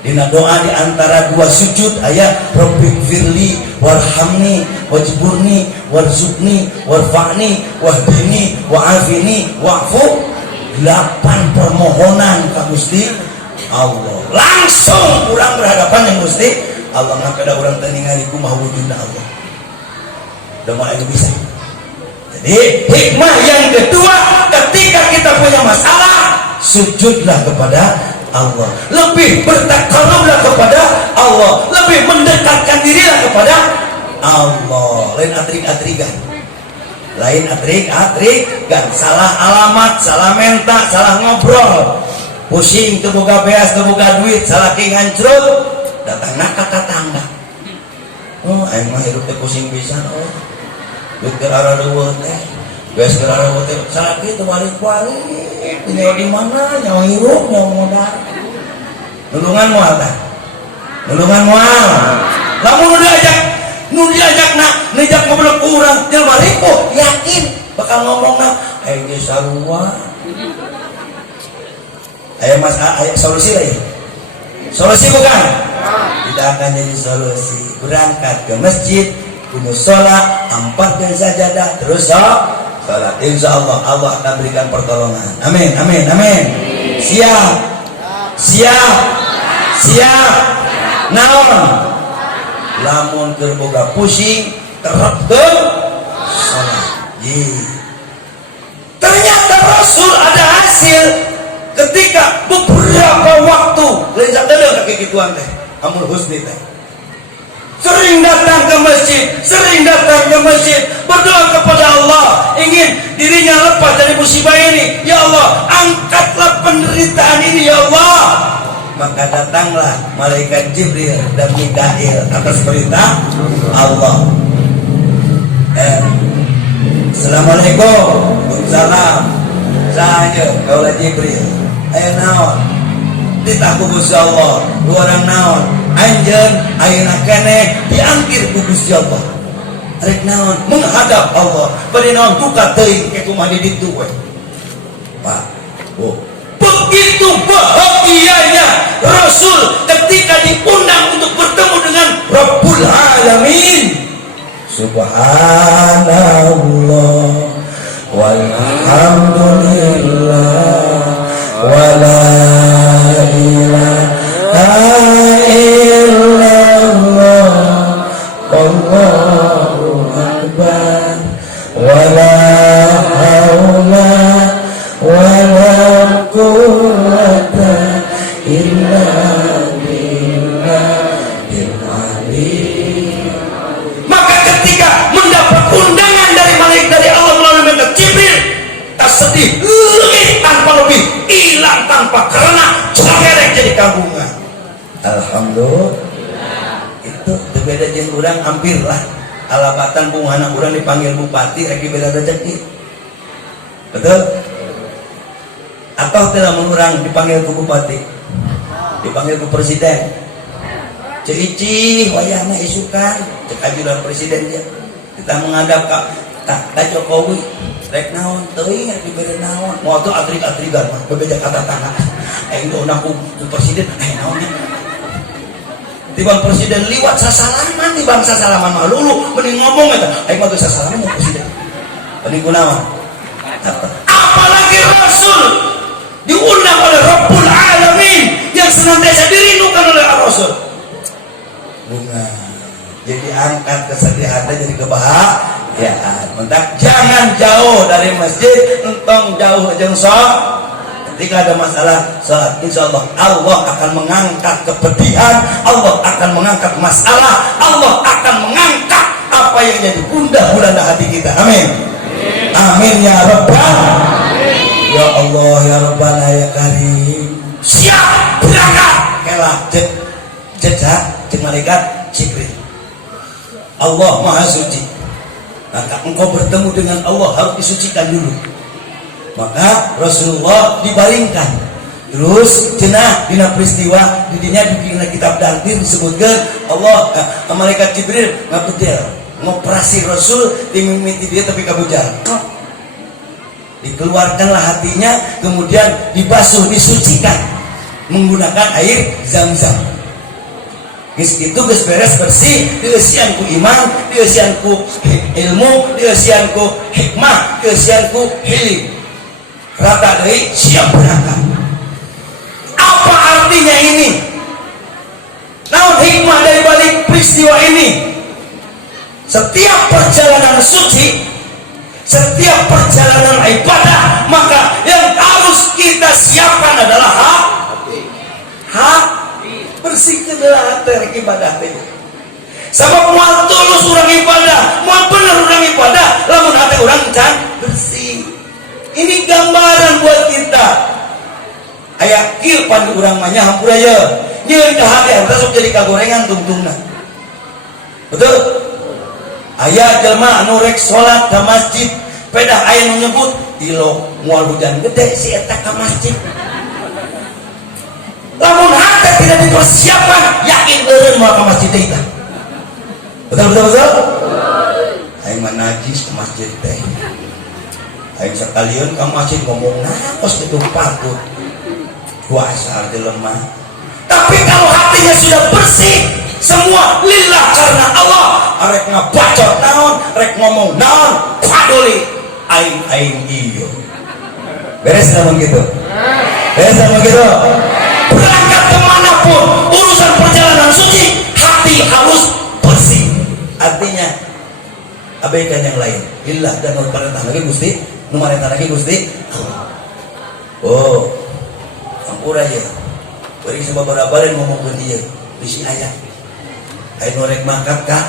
dina doa di antara dua sujud aya rabbighfirli warhamni wajburni warzuqni warfa'ni wahdini wa'afini wa'fu 8 permohonan ka Gusti Allah langsung urang berhadapan yang Gusti Allah maka ada orang ningali kumaha wujudna Allah udah itu bisa jadi hikmah yang kedua ketika kita punya masalah sujudlah kepada Allah lebih bertakarublah kepada Allah lebih mendekatkan dirilah kepada Allah lain atrik-atrigan salah alamat salah menta salah ngobrol pusing terbuka beas terbuka duit salah ngancrut datang nak ke tetangga aing mah hidup teh pusing pisan duit keur arareueuh teh beas keur arareueuh teh salah kitu balik-balik ini di mana nyawa hirup nyawa modal nulungan moal tah nulungan moal lamun nu diajak ngejak ngobrol urang jelema ripuh yakin bakal ngomongna aing ge sarua aya masalah aya solusi lain solusi bukan tidak akan jadi solusi berangkat ke masjid punya sholat ampatkan sajadah terus sholat insyaallah Allah akan berikan pertolongan amin siap siap naon lamun keur boga pusing terapkeun salat. Ternyata Rasul ada hasil ketika beberapa waktu lain sadeu kaki kituan teh Amul Husni teh sering datang ke masjid berdoa kepada Allah ingin dirinya lepas dari musibah ini. Ya Allah, angkatlah penderitaan ini ya Allah. Maka datanglah malaikat Jibril dan Mikail atas perintah Allah. Assalamualaikum. Waalaikumsalam. Saya kaula Jibril. Ayo naon? Ditaku Gusti Allah. Dua orang naon? Anjeun ayeuna keneh diangkir ku Gusti Allah. Rek naon? Menghadap Allah. Bari naon duka teuing ke kumaha di ditu we. Pak. Oh. Begitu bahagianya Rasul ketika diundang untuk bertemu dengan Rabbul Alamin. Subhanallah walhamdulillah wala ilaha illallah wallahu akbar wala haula wala quwwata illa billahil aliyyil. Maka ketika mendapat undangan dari malaikat dari Allah melalui malaikat Jibril, tak sedih lagi tanpa lebih, hilang tanpa karena cagerek jadi kabungan. Alhamdulillah. Itu berbeda jeung urang hampir lah alabatan bunghana urang dipanggil bupati rek beda rezeki. Betul? Atau telah menurang dipanggil ke bupati, dipanggil ke presiden, ceci wayahna isukan cek ajudan presiden dia kita menghadap ka Jokowi rek naon teuing rek dibere naon moal teu atrig-atrigan mah bebeja kata tangan aing teu nak ku presiden naon nih tibang presiden liwat sasalaman di bangsa salaman mah lulu mending ngomong eta aing mah teu sasalaman mau presiden mending kunaon apalagi Rasul diundang oleh Rabbul Alamin yang senantiasa dirindukan oleh Rasul. Bunga jadi angkat kesedihannya jadi kebahagiaan. Mentak jangan jauh dari masjid, entong jauh jeung sholat. Ketika ada masalah sholat, insya Allah Allah akan mengangkat kepedihan, Allah akan mengangkat masalah, Allah akan mengangkat apa yang jadi gundah gulana hati kita. Amin. Amin ya Rabbal. Ya Allah ya Rabbana ya Karim. Siap berangkat. Kelah cek malaikat Jibril. Allah Maha Suci. Maka engkau bertemu dengan Allah harus disucikan dulu. Maka Rasulullah dibaringkan. Terus cenah dina peristiwa didinya dibina kitab Dardir disebutkan Allah malaikat Jibril ngabedel ngoperasi Rasul dimimiti dia tapi kabujar. Dikeluarkanlah hatinya, kemudian dibasuh, disucikan menggunakan air Zam-Zam. Geus kitu geus beres bersih, dieusian ku iman, dieusian ku ilmu, dieusian ku hikmah, dieusian ku hiling. Rata deui siap berangkat. Apa artinya ini? Naon hikmah dari balik peristiwa ini? Setiap perjalanan suci, setiap perjalanan ibadah, maka yang harus kita siapkan adalah hati. Bersihkanlah hati ibadah teh. Sabab moal tulus urang ibadah, moal bener urang ibadah, lamun hati urang can bersih. Ini gambaran buat kita. Aya kieu pan urang mah nya hampura ye. Nyieun ka hati eta sok jadi kagorengan tungtungna. Betul? Aya jelema anu rek salat ka masjid, pedah aya nu nyebut tilok moal hujan gede si eta ka masjid. Lamun hati tidak dipersiapkan, yakin eureun moal ka masjid teh eta. Betul. Aing mah najis ka masjid teh. Aing sakalian ka masjid ngomong naos kitu patut. Puasa teh lemah. Tapi kalau hatinya sudah bersih, semua lillah karena Allah, arek ngabacot naon, rek ngomong naon, paduli aing ieu. Beres namun gitu. Beres namun gitu. Berangkat kemanapun, abaikan yang lain. Lillah dan nur perintah lagi Gusti, nu marentah lagi Gusti. Oh, ampura aja. Beri sababaraha ngomongkeun ieu bisi aya. Aya nu rek mangkat ka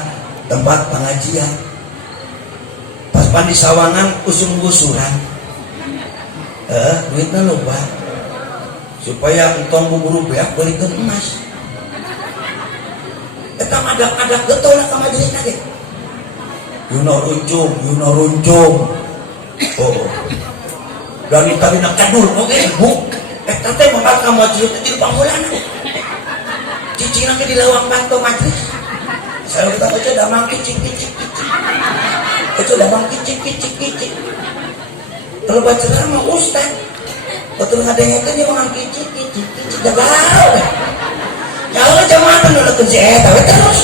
tempat pengajian. Pas pan di sawangan usum gusuran. Duitna loba. Supaya entong buburu beak beulikeun emas. Eta madak-madak getol ka majelisna ge. Yuna runcung. Oh. Dan tadi nak kadul oke bu. Eta teh mangkat ka majelis teh di pangulana. Cicing lagi di lawang bantu majelis. Saya kita baca damang kicik. Itu damang kicik. Kalau baca sama ustaz, betul ngadengekeun dia mang kicik gagal. Ya Allah jamaah teh nulekeun si eta we terus.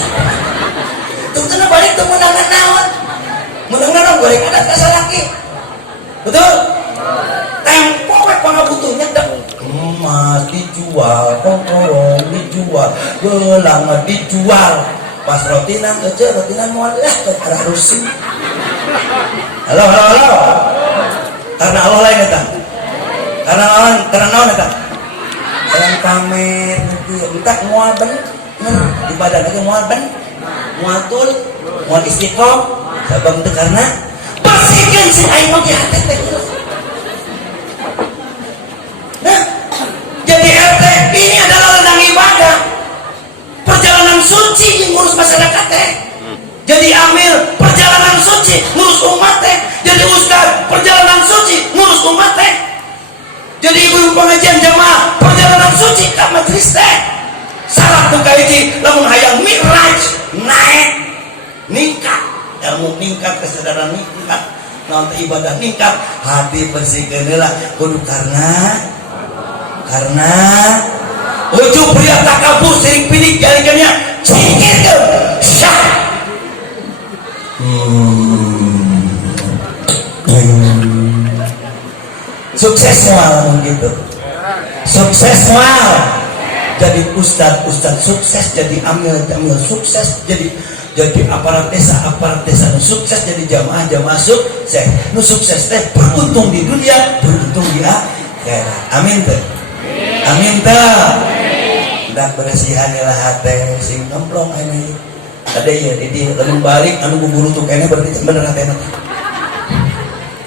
Tungtuna balik teu menangan naon. Menangan goreng adat ka salaki. Betul? Tempo we pangabutuhnya dah. Emas dijual, kongkorong dijual, gelang dijual. Pas rotinan moal harus. Halo. Karena Allah lain eta. Karena naon eta? Yang pamer gitu. Entak moal bener. Ibadah lagi moal bener. Moal tul, moal istiqom. Sabab teu karena bersihkeun sing aing mah di hati teh. Nah, jadi RT ini adalah ladang ibadah. Perjalanan suci ngurus masyarakat teh. Jadi amil perjalanan suci ngurus umat teh. Jadi ustaz perjalanan suci ngurus umat teh. Jadi ibu pengajian jamaah perjalanan suci ka majelis teh. Syarat nu kahiji lamun hayang mi'raj naik ningkat ilmu ningkat kesadaran ningkat naon teh ibadah ningkat hati bersihkeun heula kudu karena ujug pria takabur sirik pinik jalikannya singkirkeun syah. Sukses moal gitu. Sukses moal. Jadi ustaz sukses, jadi amil sukses, jadi aparat desa sukses, jadi jamaah sukses. Nu sukses teh beruntung di dunia, beruntung di akhirat. Amin teh. Dak beresihan lah hate sing nemplong ini. Ada ya di lamun balik anu buburu tuh kene berarti bener hatena.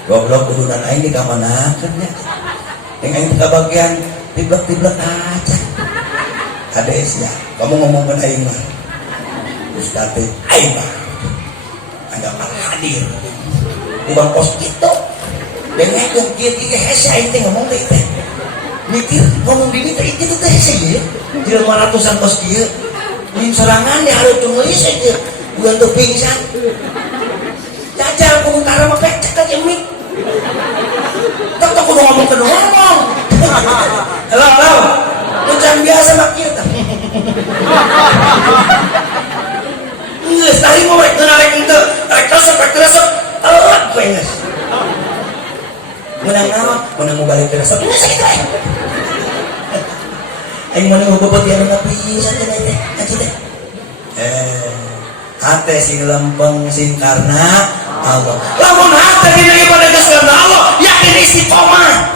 Goblok kudunan aing di kamanakeun nya. Yang aing teh bagian tiblek aja. Hadesnya, kamu ngomongin aing mah. Ustaz teh aing mah. Anda malah hadir. Di bang pos kitu. Dengan kieu hese aing teh ngomong teh. Mikir ngomong di teh kitu teh hese ye. Di 500-an pos kieu. Ning sorangan di hareup tulis aja. Bukan tuh pingsan. Jajal kudu karena mah pecek aja mik. Tak kudu ngomong. Halo. Jangan biasa mak kieu tah. Geus tadi mau rek ngarek henteu, rek resep. Telat kowe geus. Menang naon? Menang balik ke resep. Geus sakitu aing. Aing mah nu bobot anu ngapisan teh. Aji teh. Hate sing lempeng sing karena Allah. Lamun hate dina ibadah geus karena Allah, yakin istiqomah.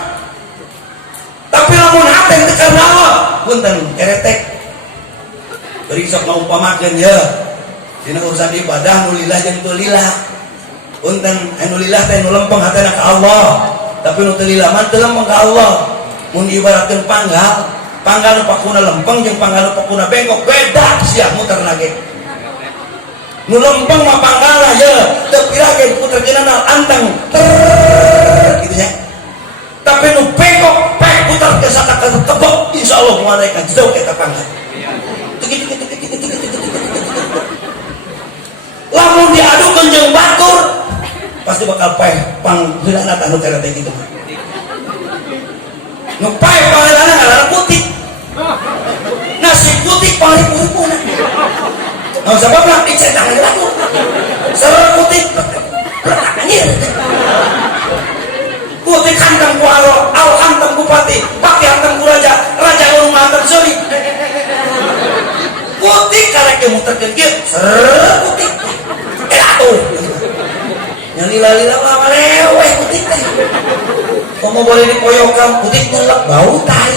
Tapi lamun hate teu karena Allah, punten keretek. Beri sok ngaumpamakeun ya. Dina urusan ibadah nu lillah jeung teu lillah. Punten anu lillah teh nu lempeng hatena ka Allah, tapi nu teu lillah mah teu lempeng ka Allah. Mun diibaratkeun panggal nu pakuna lempeng jeung panggal nu pakuna bengkok beda sia muterna ge. Nu lempeng mah panggalna ye teu pirageun puterkeunana anteng gitu ya. Tapi nu bengkok pek putar ke sataka kebok insyaallah moal ka jauh eta panggal. Lamun diadukeun jeung batur pasti bakal paeh panggeulana anu karete kitu. Nu paeh panggeulana ngaranna putik. Nasi putik pangripu-ripuna. Nah, sebabna dicetak lagi batur. Sareng putik. Anjir. Putik hantam ku aro, al hantam ku pati, pati hantam ku raja ulung hantam suri. Putik karek muterkeun kieu. Putik. Atuh. lila mah leweh putik teh. Komo boleh dipoyokan putik nyelek bau tai.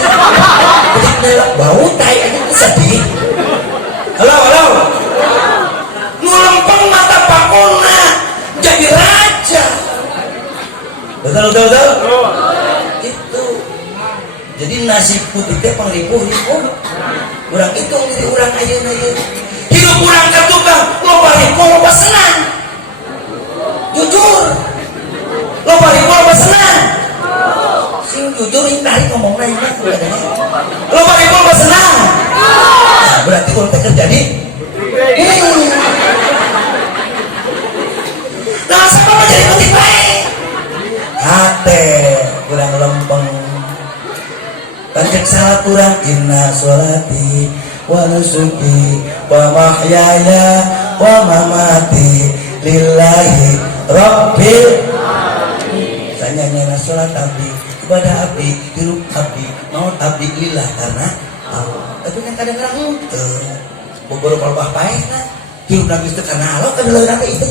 Putik nyelek bau tai aja tuh sedih. Halo. Nu lempeng mata pakona jadi raja. Betul. Itu. Jadi nasib putih teh pangripuh-ripuh. Urang itu jadi urang ayeuna ieu. Hidup urang ka tukang loba ripuh loba senang. Jujur. Loba ripuh loba senang. Sing jujur ing tarik ngomongna ieu kadang. Loba ripuh loba senang. Nah, berarti urang teh kerja di nah, siapa mau jadi putih baik? Hate kurang lempeng. Pancen salat kurang inna sholati wa nusuki wa mahyaya wa mamati lillahi rabbil alamin. Sanyana salat abdi, ibadah abdi, hirup abdi, maut abdi lillah karena Allah. Tapi kan kadang-kadang beberapa lebah paehna hirup nang itu karena Allah kan leuweung nanti itu.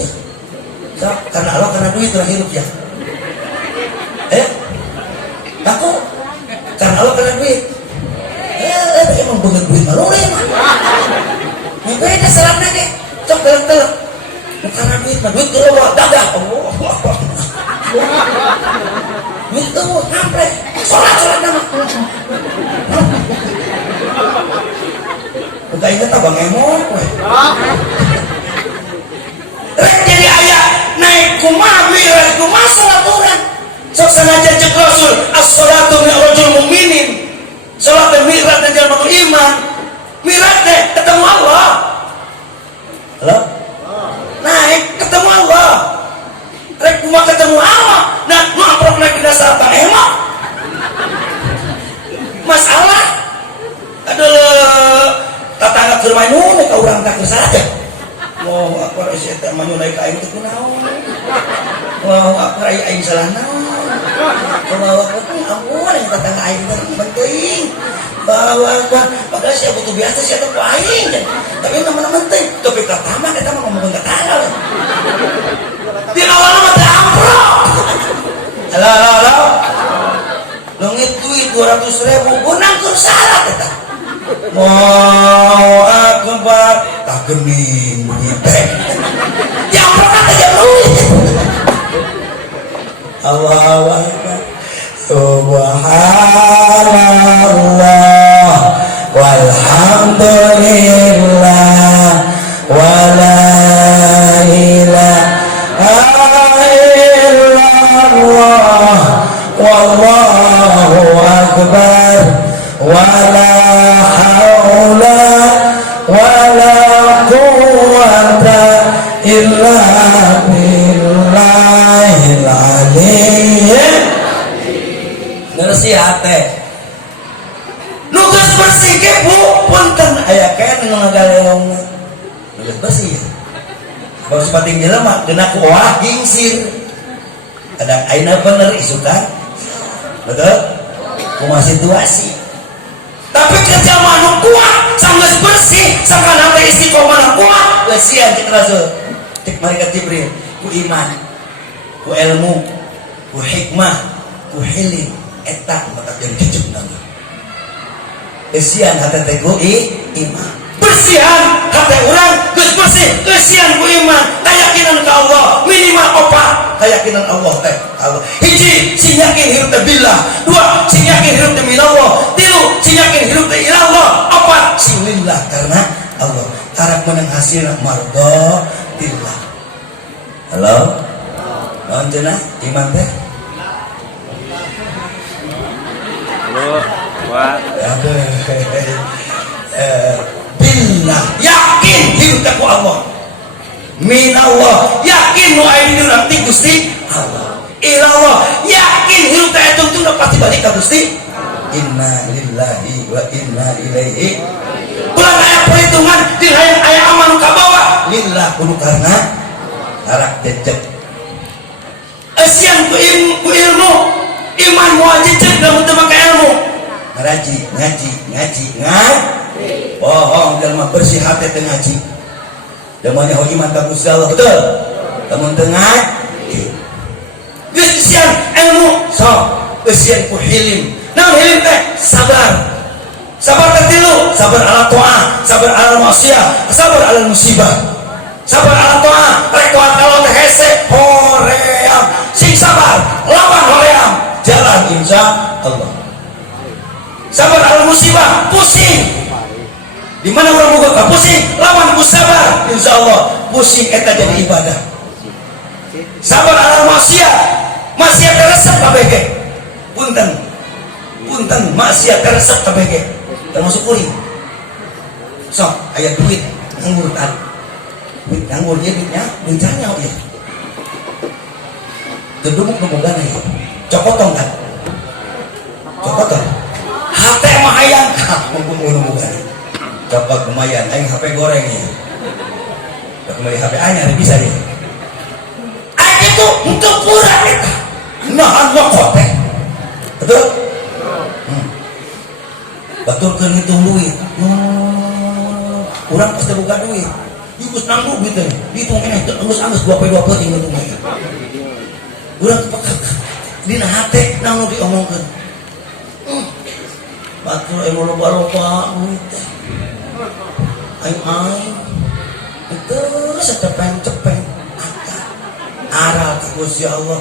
So, karena Allah karena duit urang hirup ya. Aku karena Allah karena duit. Emang bener duit mah lore mah. Yang beda salahnya ge. Cok telek-telek. Karena duit mah duit geuleuh dadah. Duit tuh hampre. Salat nama. Udah inget abang emot we. Jadi ayah naik kumaha mi'raj kumaha salat urang. Sok sanajan cek Rasul as-salatu mi'rajul mukminin. Salat mi'raj dan jalma iman. Mi'raj teh ketemu Allah. Halo? Naik ketemu Allah. Rek kumaha ketemu Allah. Nah, nu aprok naik dina salat bang emot. Masalah adalah tatangga keur manyun ka urang teh keur salat teh. Allahu akbar isi teh manyun naik ka aing teh kunaon. Allahu akbar aing salah naon. Allahu akbar ampun aing tatangga aing teh penting. Allahu akbar padahal sia butuh biasa sia teh ku aing. Tapi nama-nama teh topik pertama kita mah ngomong tetangga. Di awal mah teh amprok. Halo. Lengit duit 200.000 gunang keur salat eta. Mau akbar tak gening begitu. Yang pernah aja duit. Allahu akbar. Subhanallah walhamdulillah wala ilaha illallah wallahu akbar wala haula wala quwwata illa billahil aliyyil ngeureusihan teh nu geus bersih ge Bu punten aya kene nu ngagaleong geus bersih baru sepating jelema geuna ku oah gingsir kadang ayeuna bener isukan betul kumaha situasi tapi kerja manu kuat sanggeus bersih sakana teh istiqomah kuat geus sia cik Rasul cik malaikat Jibril ku iman ku ilmu ku hikmah ku hilim eta mata jeung kicuk nangga kesian hate teh ku iman bersihan hate urang geus bersih kesian ku iman kayakinan ka Allah minimal opat kayakinan Allah teh Allah hiji sing yakin hirup teh billah dua sing yakin hirup teh minallah tilu sing yakin hirup teh ilallah opat sing lillah karena Allah harap menang hasil mardo billah. Halo naon cenah iman teh Halo, Pak. Billah yakin hirup teh ku Allah minallah yakin nu aya di urang ti Gusti Allah ilallah yakin hirup teh tungtung pasti balik ka Gusti inna lillahi wa inna ilaihi ulang aya perhitungan di hayang aya amal ka bawah lillah kudu karena harak jejeg asian ku ilmu iman moal jejeg lamun teu make ilmu ngaji bohong jelema bersih hati teh ngaji demanya iman ka Gusti Allah betul lamun teu ngaji ilmu sok eusian ku hilim. Naon hilim teh? Sabar. Sabar tertilu, sabar ala to'ah, sabar ala maksiat, sabar ala musibah. Sabar ala to'ah, rek to'ah kalau teh hese hoream. Sing sabar, lawan hoream, jalan insya Allah. Sabar ala musibah, pusing. Di mana orang buka pusing, lawan ku sabar, insya Allah pusing eta jadi ibadah. Sabar ala maksiat, maksiat teresep kabeh. Punten, maksiat teresep kabeh. Termasuk kuring. Sok, aya duit nganggur kan. Duit nganggur dia duitnya, bencana ya. Gedumuk nemogana ya. Cokotong kan. Cokotong. HP mah hayang, mumpung nemogana. Cokot lumayan, aing HP goreng ya. Kembali HP anyar bisa dia. Aing itu untuk pura eta. Nahan wakot teh. Betul? Baturkeun hitung duit. Urang pasti buka duit. Geus nanggu duit teh. Dihitung keneh geus anggeus 2 penting hitung mah. Urang pekak. Dina hate naon diomongkeun. Batur emu loba-loba duit teh. Aing itu secepeng-cepeng aral Gusti Allah.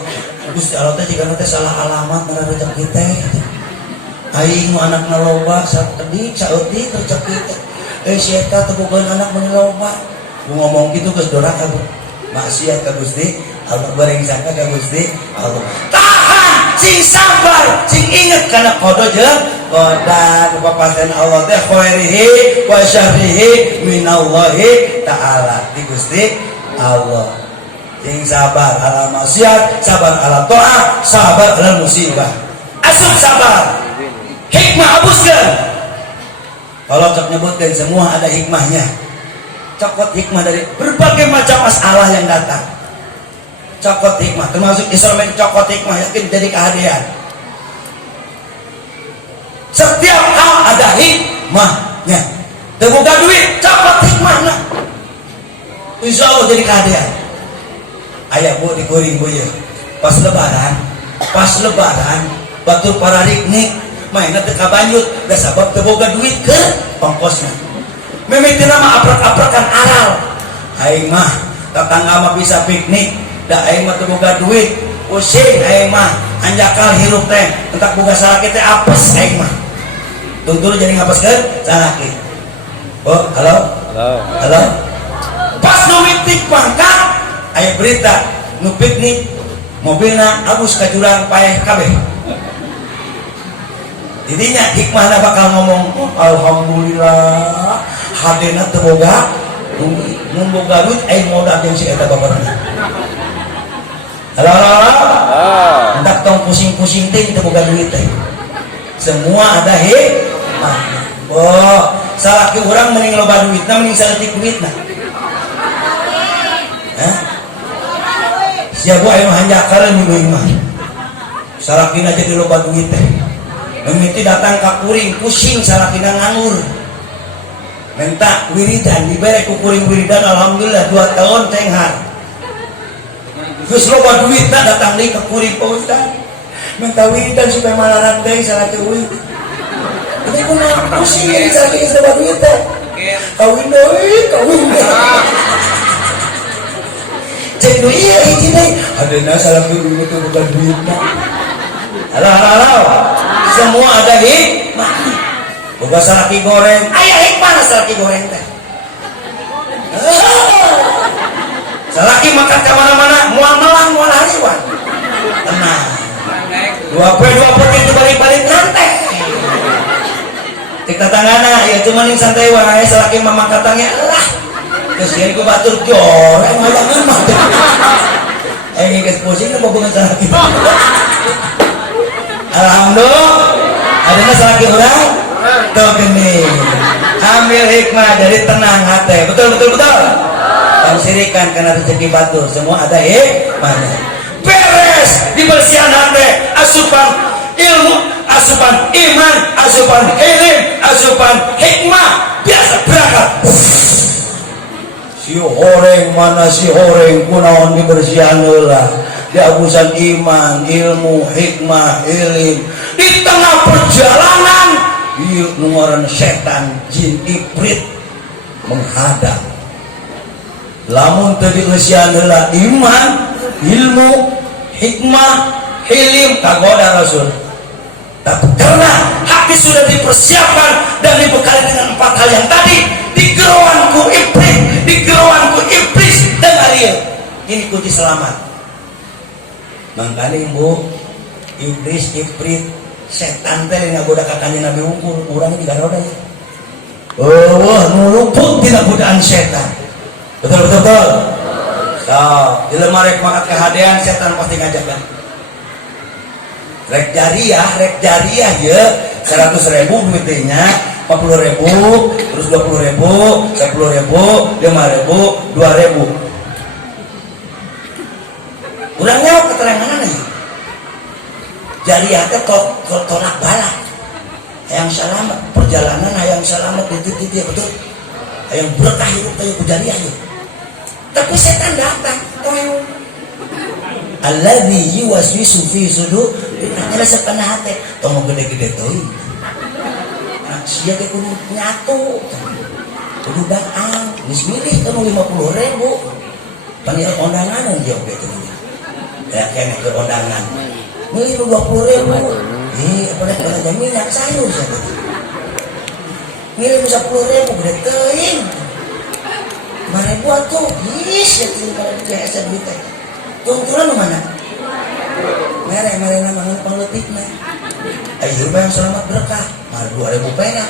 Gusti Allah teh jika nanti salah alamat mana rezeki teh. Aing anak naloba saeutik saeutik rezeki teh. Si eta teh bogaan anak meneloba. Ku ngomong gitu geus dorak ka maksiat ka Gusti Allah, bareng sangka ka Gusti Allah. Tahan sing sabar, sing inget kana qada jeung qadar papasan Allah teh khairihi wa syarrihi minallahi taala di Gusti Allah. Sing sabar ala maksiat, sabar ala taat, sabar ala musibah. Asup sabar. Hikmah abuskan. Kalau cok nyebutkan semua ada hikmahnya. Cokot hikmah dari berbagai macam masalah yang datang. Cokot hikmah termasuk instrumen cokot hikmah yakin jadi kehadiran. Setiap hal ada hikmahnya. Terbuka duit cokot hikmahnya. Insya Allah jadi kehadiran. Ayah bu dikuring bu ya. Pas lebaran batur para riknik mainnya teka banjut, gak sabab teboga duit ke pongkosnya. Memitin nama aprak-aprakan aral. Aing mah tetangga mah bisa piknik, da aing mah teboga duit, pusing aing mah anjakal hirup teh, entak boga salaki teh apes aing mah. Tuntur jadi ngapeskeun salaki. Oh, halo? Pas nu miknik pangkat, aya berita nu piknik mobilna abus ka jurang paeh kabeh. Jadinya hikmahnya bakal ngomong alhamdulillah hadena teboga ngomboga duit aing modal jeung si eta babarna. Halo. Entak tong pusing-pusing teh teboga duit teh. Semua ada hikmah. Oh, salaki urang mending loba duitna mending saeutik duitna. Hah? Sia gua aya hanjakareun deui mah. Salakina jadi loba duit teh. Memiti datang ka kuring pusing salakina nganggur. Minta wiridan dibere ku kuring wiridan alhamdulillah 2 tahun tenghar. Geus loba duitna datang deui ka kuring Pak Ustaz. Minta wiridan supaya malaran deui salaki uing. Ini kumaha pusing salaki geus loba duit teh. Kawin deui. Cek deui ieu hiji deui. Adeuna salaki uing teh bukan duitna. Halo. Semua ada hikmah. Boga salaki goreng, aya hikmah salaki goreng teh. Salaki makan ke mana-mana, mual melang, mual hariwan. Tenang. 2 penting itu balik-balik nanti. Tik tatanggana, ya cuma ning santai wae salaki mama katanya lah. Geus ieu ku batur goreng ngoyangeun mah. Geus pusing nu bobogan salaki. Alhamdulillah adanya salaki urang tuh gini ambil hikmah dari tenang hati betul dan sirikan karena rezeki batur semua ada hikmahnya beres dibersihan hati asupan ilmu asupan iman asupan ilim asupan hikmah biasa berangkat si horeng mana si horeng kunaon dibersihan heula di agusan iman, ilmu, hikmah, ilim. Di tengah perjalanan ieu nu ngaran setan jin ibrit menghadang. Lamun teu dieusian heula iman, ilmu, hikmah, ilim kagoda Rasul. Tapi karena hati sudah dipersiapkan dan dibekali dengan 4 hal yang tadi, digerowanku iblis dan Ariel. Ini kunci selamat. Makanya ibu, iblis, ibrit, setan teh ngagoda kakaknya Nabi Unggul, kurang di garoda ya. Oh, nuluput tidak godaan setan. Betul. So, di lemari makat kehadean setan pasti ngajak kan. Rek jariah ya 100.000 duitnya, 40.000, terus 20.000, 10.000, 5.000, 2.000. Urang nyawa keterangan aja. Jariah teh tolak balak. Hayang selamat perjalanan, hayang selamat itu dia betul. Hayang berkah hidup kayak jariah ya. Tapi setan datang, alladzi yuwaswisu fi sudur adalah setengah hati tong gede-gede teuing. Nah, sia ge kudu nyatu. Kudu daang, geus milih tong 50.000. Panggil kondangan dia oge teh. Ya kene ke kondangan. Milih 20.000. Apa dah kana minyak sayur saja. Milih 10.000 gede teuing. 5.000 tuh, ya tinggal biasa duit teh. Tuntunan mana? Mere nama pengletikna. Ayo yang selamat berkah. Mar 2.000 perak.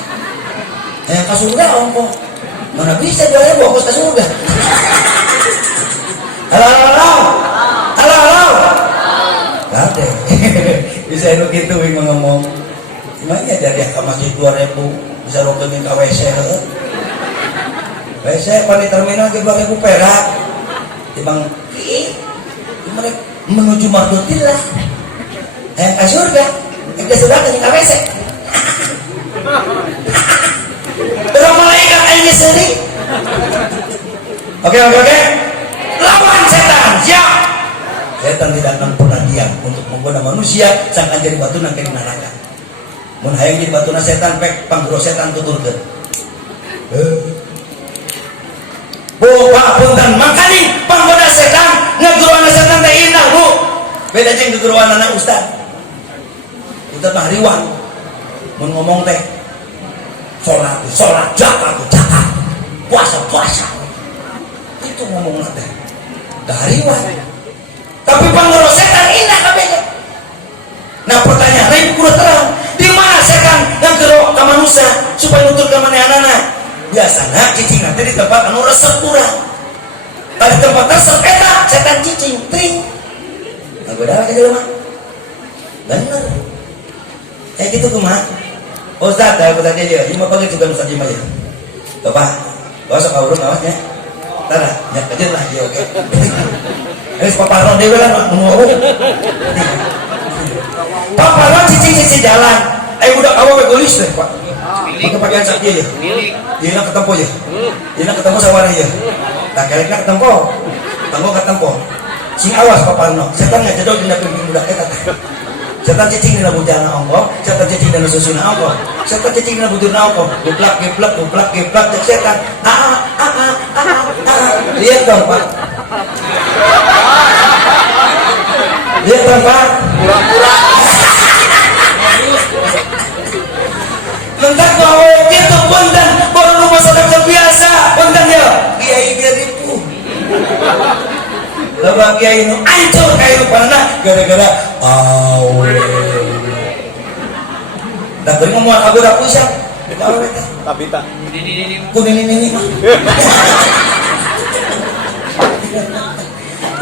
Yang ke surga ongkos. Mana bisa 2.000 ongkos ke surga? Halo. Kade. Bisa itu gitu ngomong. Gimana jadi ke masjid 2.000 bisa rokemin ke WC. WC pada terminal ke 2.000 perak. Timbang mereka menuju mardotillah ke surga ke surga ke WC orang malaikat aja sendiri. Oke lawan setan siap. Setan tidak akan pernah diam untuk menggoda manusia sangkan jadi batu nang kena neraka. Mun hayang jadi batuna setan pek panggro setan tuturkeun. Punten makanya panggoda setan ngegeruan setan teh indah bu. Beda jeung gegeruan anak ustad. Ustad mah riwang. Mun ngomong teh salat, zakat, puasa. Itu ngomong teh. Dari riwang. Tapi panggoda setan indah kabeh. Nah pertanyaan lain kudu terang, di mana setan ngegero ka manusia supaya nutur ka manehanana? Biasanya cicing nanti di tempat anu resep kurang. Tadi tempat resep eta setan cicing tring. Nah beda lagi jelema. Bener. Kayak gitu kumaha? Ustaz, saya bertanya dia, ini mau panggil juga Ustaz Jima ya. Bapak, bawa sok urut awasnya. Tara, nyak aja lah dia oke. Wis paparon dewe lah ngomong. Paparon cicing jalan. Ayo budak awak egois deh, Pak. Pakai pakaian sak dia ya. Dia nak ketemu ya. Dia nak ketemu sawara ya. Tak kira ketemu. Ketemu. Sing awas paparno. Setan ngajadog dina pimpin budak eta. Setan cicing dina bujana ongko, setan cicing dina susuna ongko. Setan cicing dina bujurna ongko. Geplak cek setan. Lihat dong, Pak. Lihat dong, Pak. Pura-pura. Mentak bawa gitu punten baru rumah sadar biasa punten ya kiai biar ribu lebar kiai nu ancur kayak mana gara-gara tak beri ngomong aku udah pusat kalau mereka tapi tak ini mah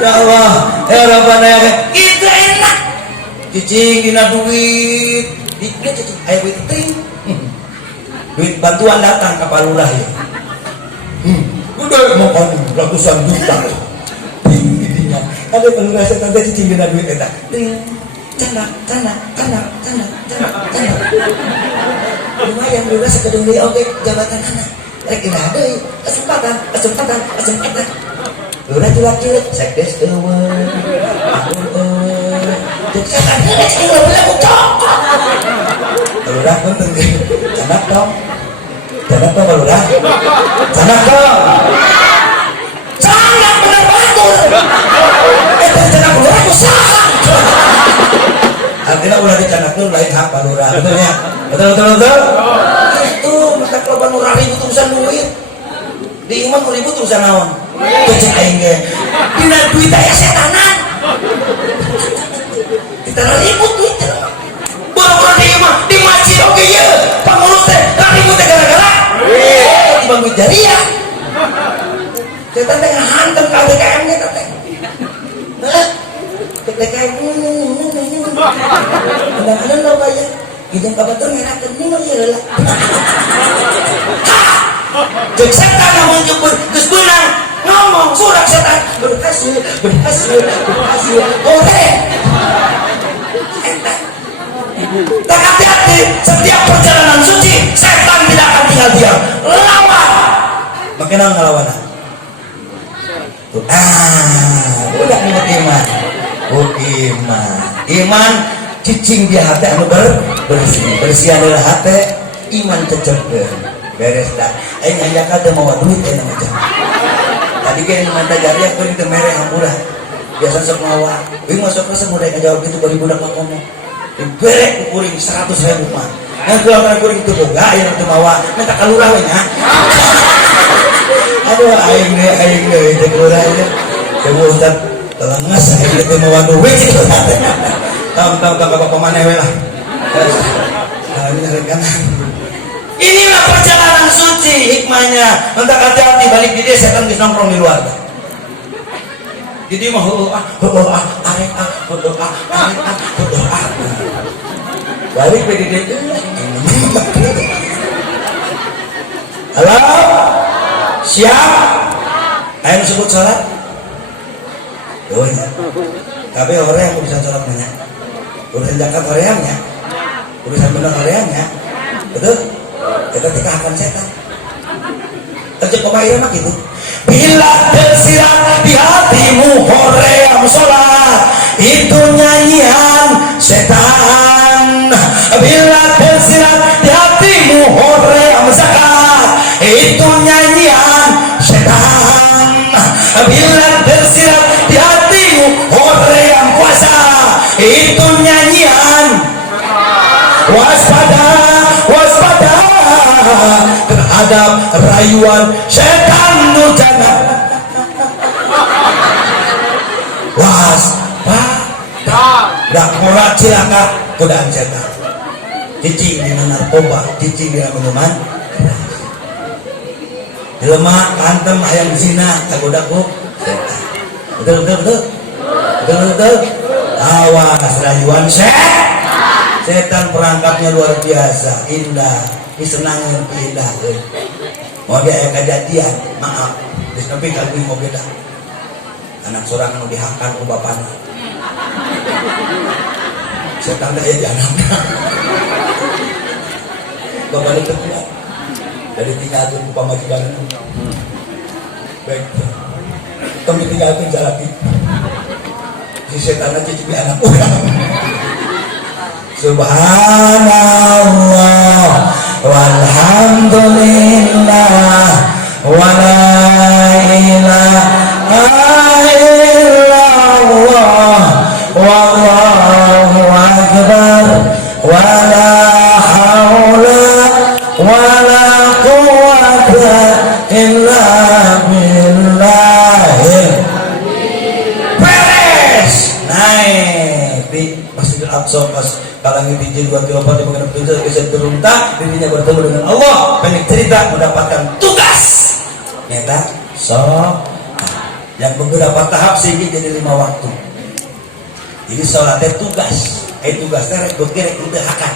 ya Allah ya Rabbana ya itu enak cicing dina duit dikit cicing ayo duit duit bantuan datang ke Palurah ya. Udah mau ratusan juta. Tingginya. Ada Palurah setan teh cicing dina duit eta. Cana. Lumayan juga sekedung deui oge jabatan anak. Rek ira deui kesempatan. udah cilak-cilak sekdes eueuh cek setan heula cek eueuh kucok udah punten canak dong kalau udah canak dong canak bener batur canak udah aku salah artinya udah dicanak tuh lain hak balura betulnya betul itu maka kalau balura ribut urusan duit di iman ribut urusan naon tuh aing ge dina duit aya setanan kita ribut duit boro-boro di iman di masjid oge ye pangurus teh ribut teh gara-gara di bangku jariah setan teh ngahantem ka DKM nya teh DKM kadang-kadang lo bayar hidung kabatur ngerakan ini mah ya lah cek setan namun jemput terus benang ngomong surak setan berhasil ore setan tak hati-hati setiap perjalanan suci setan tidak akan tinggal diam lawan makin ngelawan udah ingat iman cicing dia hati anu bersih adalah hati iman cecep beres dah aing ngajakan teh mau duit teh macam tadi kan manta jari aku di mereh hampura biasa sok mawa euy masuk ke semudah ngajawab gitu bari budak ngomong berek kuring 100.000 mah yang keluar kuring itu boga yang teu mawa minta ka lurah we nya aduh aing deui teh lurah ieu teu ustaz telengas aing teh mawa duit gitu tahu bapak maneh we lah inilah perjalanan suci hikmahnya entah hati-hati balik di desa kan bisa nongkrong di luar jadi mah balik di desa halo siap ayo sebut salat doanya tapi orang yang bisa salat banyak urusan zakat horeamnya urusan benar horeamnya betul kita tikahkan setan terjadi pemain mah gitu bila tersirat di hatimu hoream sholat itu nyanyian setan bila tersirat di hatimu hoream zakat itu nyanyian setan bila tersirat di hatimu hoream puasa itu nyanyian waspada terhadap rayuan setan nurjana waspada dak morat cilaka godaan setan cicing dina narkoba cicing dina minuman jelema kantem hayang zina kagoda ku setan betul awas rayuan setan perangkapnya luar biasa indah disenangin indah mau dia yang kejadian maaf terus tapi kalau mau beda anak seorang yang dihakan ke bapaknya setan dah jadi anaknya bapaknya kedua dari tinggalkan ke pamajikan baik kami tinggalkan jalan si setan aja jadi anak orang subhanallah walhamdulillah wa la ilaha illallah wallahu akbar wa la haula wa la quwwata illa billah beres naik di Masjidil Aqsa pas kalangi tinjil 2 kilometer di mengenai tujuh bisa beruntak dirinya bertemu dengan Allah pengen cerita mendapatkan tugas nyata yang beberapa tahap sehingga jadi 5 waktu jadi sholatnya tugas tugasnya rek berkira itu akan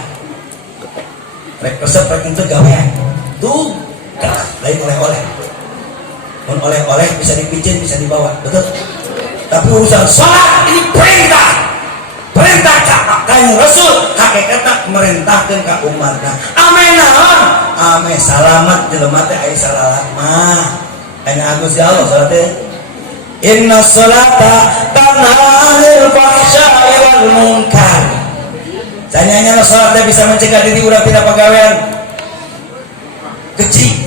rek resep rek itu gawean tugas lain oleh-oleh oleh-oleh bisa dipicin bisa dibawa betul tapi urusan sholat ini perintah kaya Rasul hakikatna merintahkeun ka umatna ame naon ame salamat jelema teh aya salalat mah aya Agus ya Allah salat teh Inna sholata tanha 'anil fahsya'i wal munkar. Tanyanya sholat bisa mencegah diri ulah tidak pagawean keji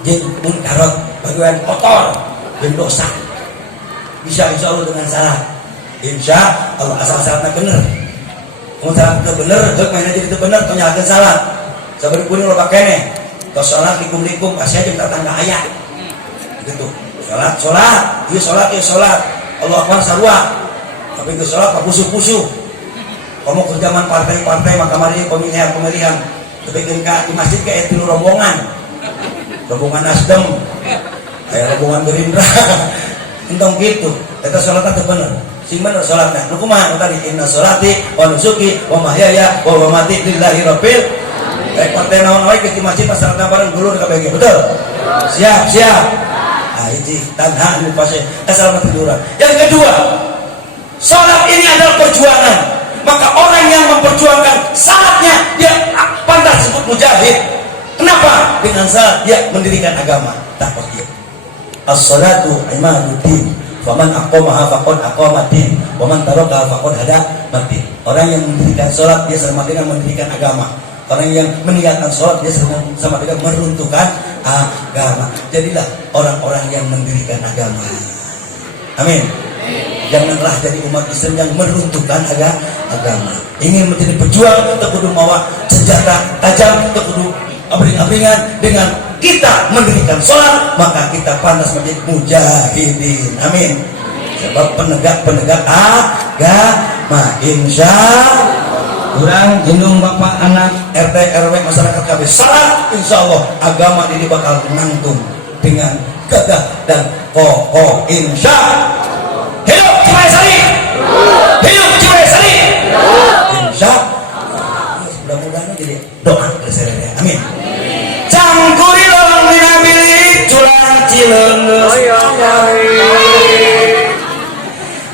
jeung munkarat, pagawean kotor jeung dosa. Bisa insya Allah dengan salat. Insya Allah asal salatnya bener. Mau salatnya bener, hek mainnya jadi itu bener, tonyakeun salat. Sabari kuning lo pakene. Tos salat likum-likum kasih aja tetangga aya. Gitu. Salat, ieu salat. Allah Akbar sarua. Tapi ke salat papusu-pusu. Kamu ke zaman partai-partai maka mari pemilihan tapi di masjid kayak itu rombongan Nasdem kayak rombongan Gerindra entong gitu kita sholatnya itu bener sing bener sholatnya lu kumaha tadi inna sholati wa nusuki wa mahyaya wa mamati lillahi rabbil kayak partai naon wae ke masjid masyarakat bareng dulu kabeh betul siap nah ini tanha anu pasti asal tiduran. Yang kedua, sholat ini adalah perjuangan. Maka orang yang memperjuangkan salatnya dia pantas disebut mujahid. Kenapa? Dengan salat dia mendirikan agama. Tak pergi. As-salatu imaduddin. Faman aqamaha faqad aqamaddin. Waman tarakaha faqad hadamaddin. Orang yang mendirikan salat dia sama dengan mendirikan agama. Orang yang meninggalkan salat dia sama dengan meruntuhkan agama. Jadilah orang-orang yang mendirikan agama. Amin. Janganlah jadi umat Islam yang meruntuhkan agama. Ingin menjadi pejuang, terkudu mawa senjata tajam, terkudu abring-abringan. Dengan kita mendirikan sholat, maka kita pantas menjadi mujahidin. Amin. Sebab penegak agama. Insya kurang jendung bapak anak RT RW masyarakat KB salat, insya Allah agama ini bakal nangtung dengan gagah dan kokoh. Insya hidup Cimahi, hidup Cimahi, insya mudah-mudahan jadi doa kesernya. Amin. Cangkuri lorong minabili culang cileungeus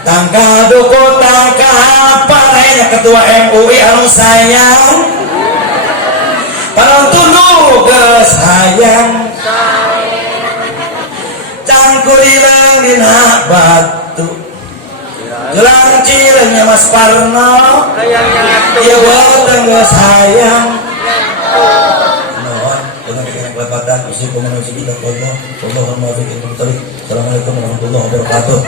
tangka duku tangka parenya ketua MUI anu sayang penonton geus sayang cangkuri leungina batu gelang cilengnya Mas Parno ieu boten geus sayang nuhun dengan kelepatan usul komunikasi kita Allah Assalamualaikum warahmatullahi wabarakatuh.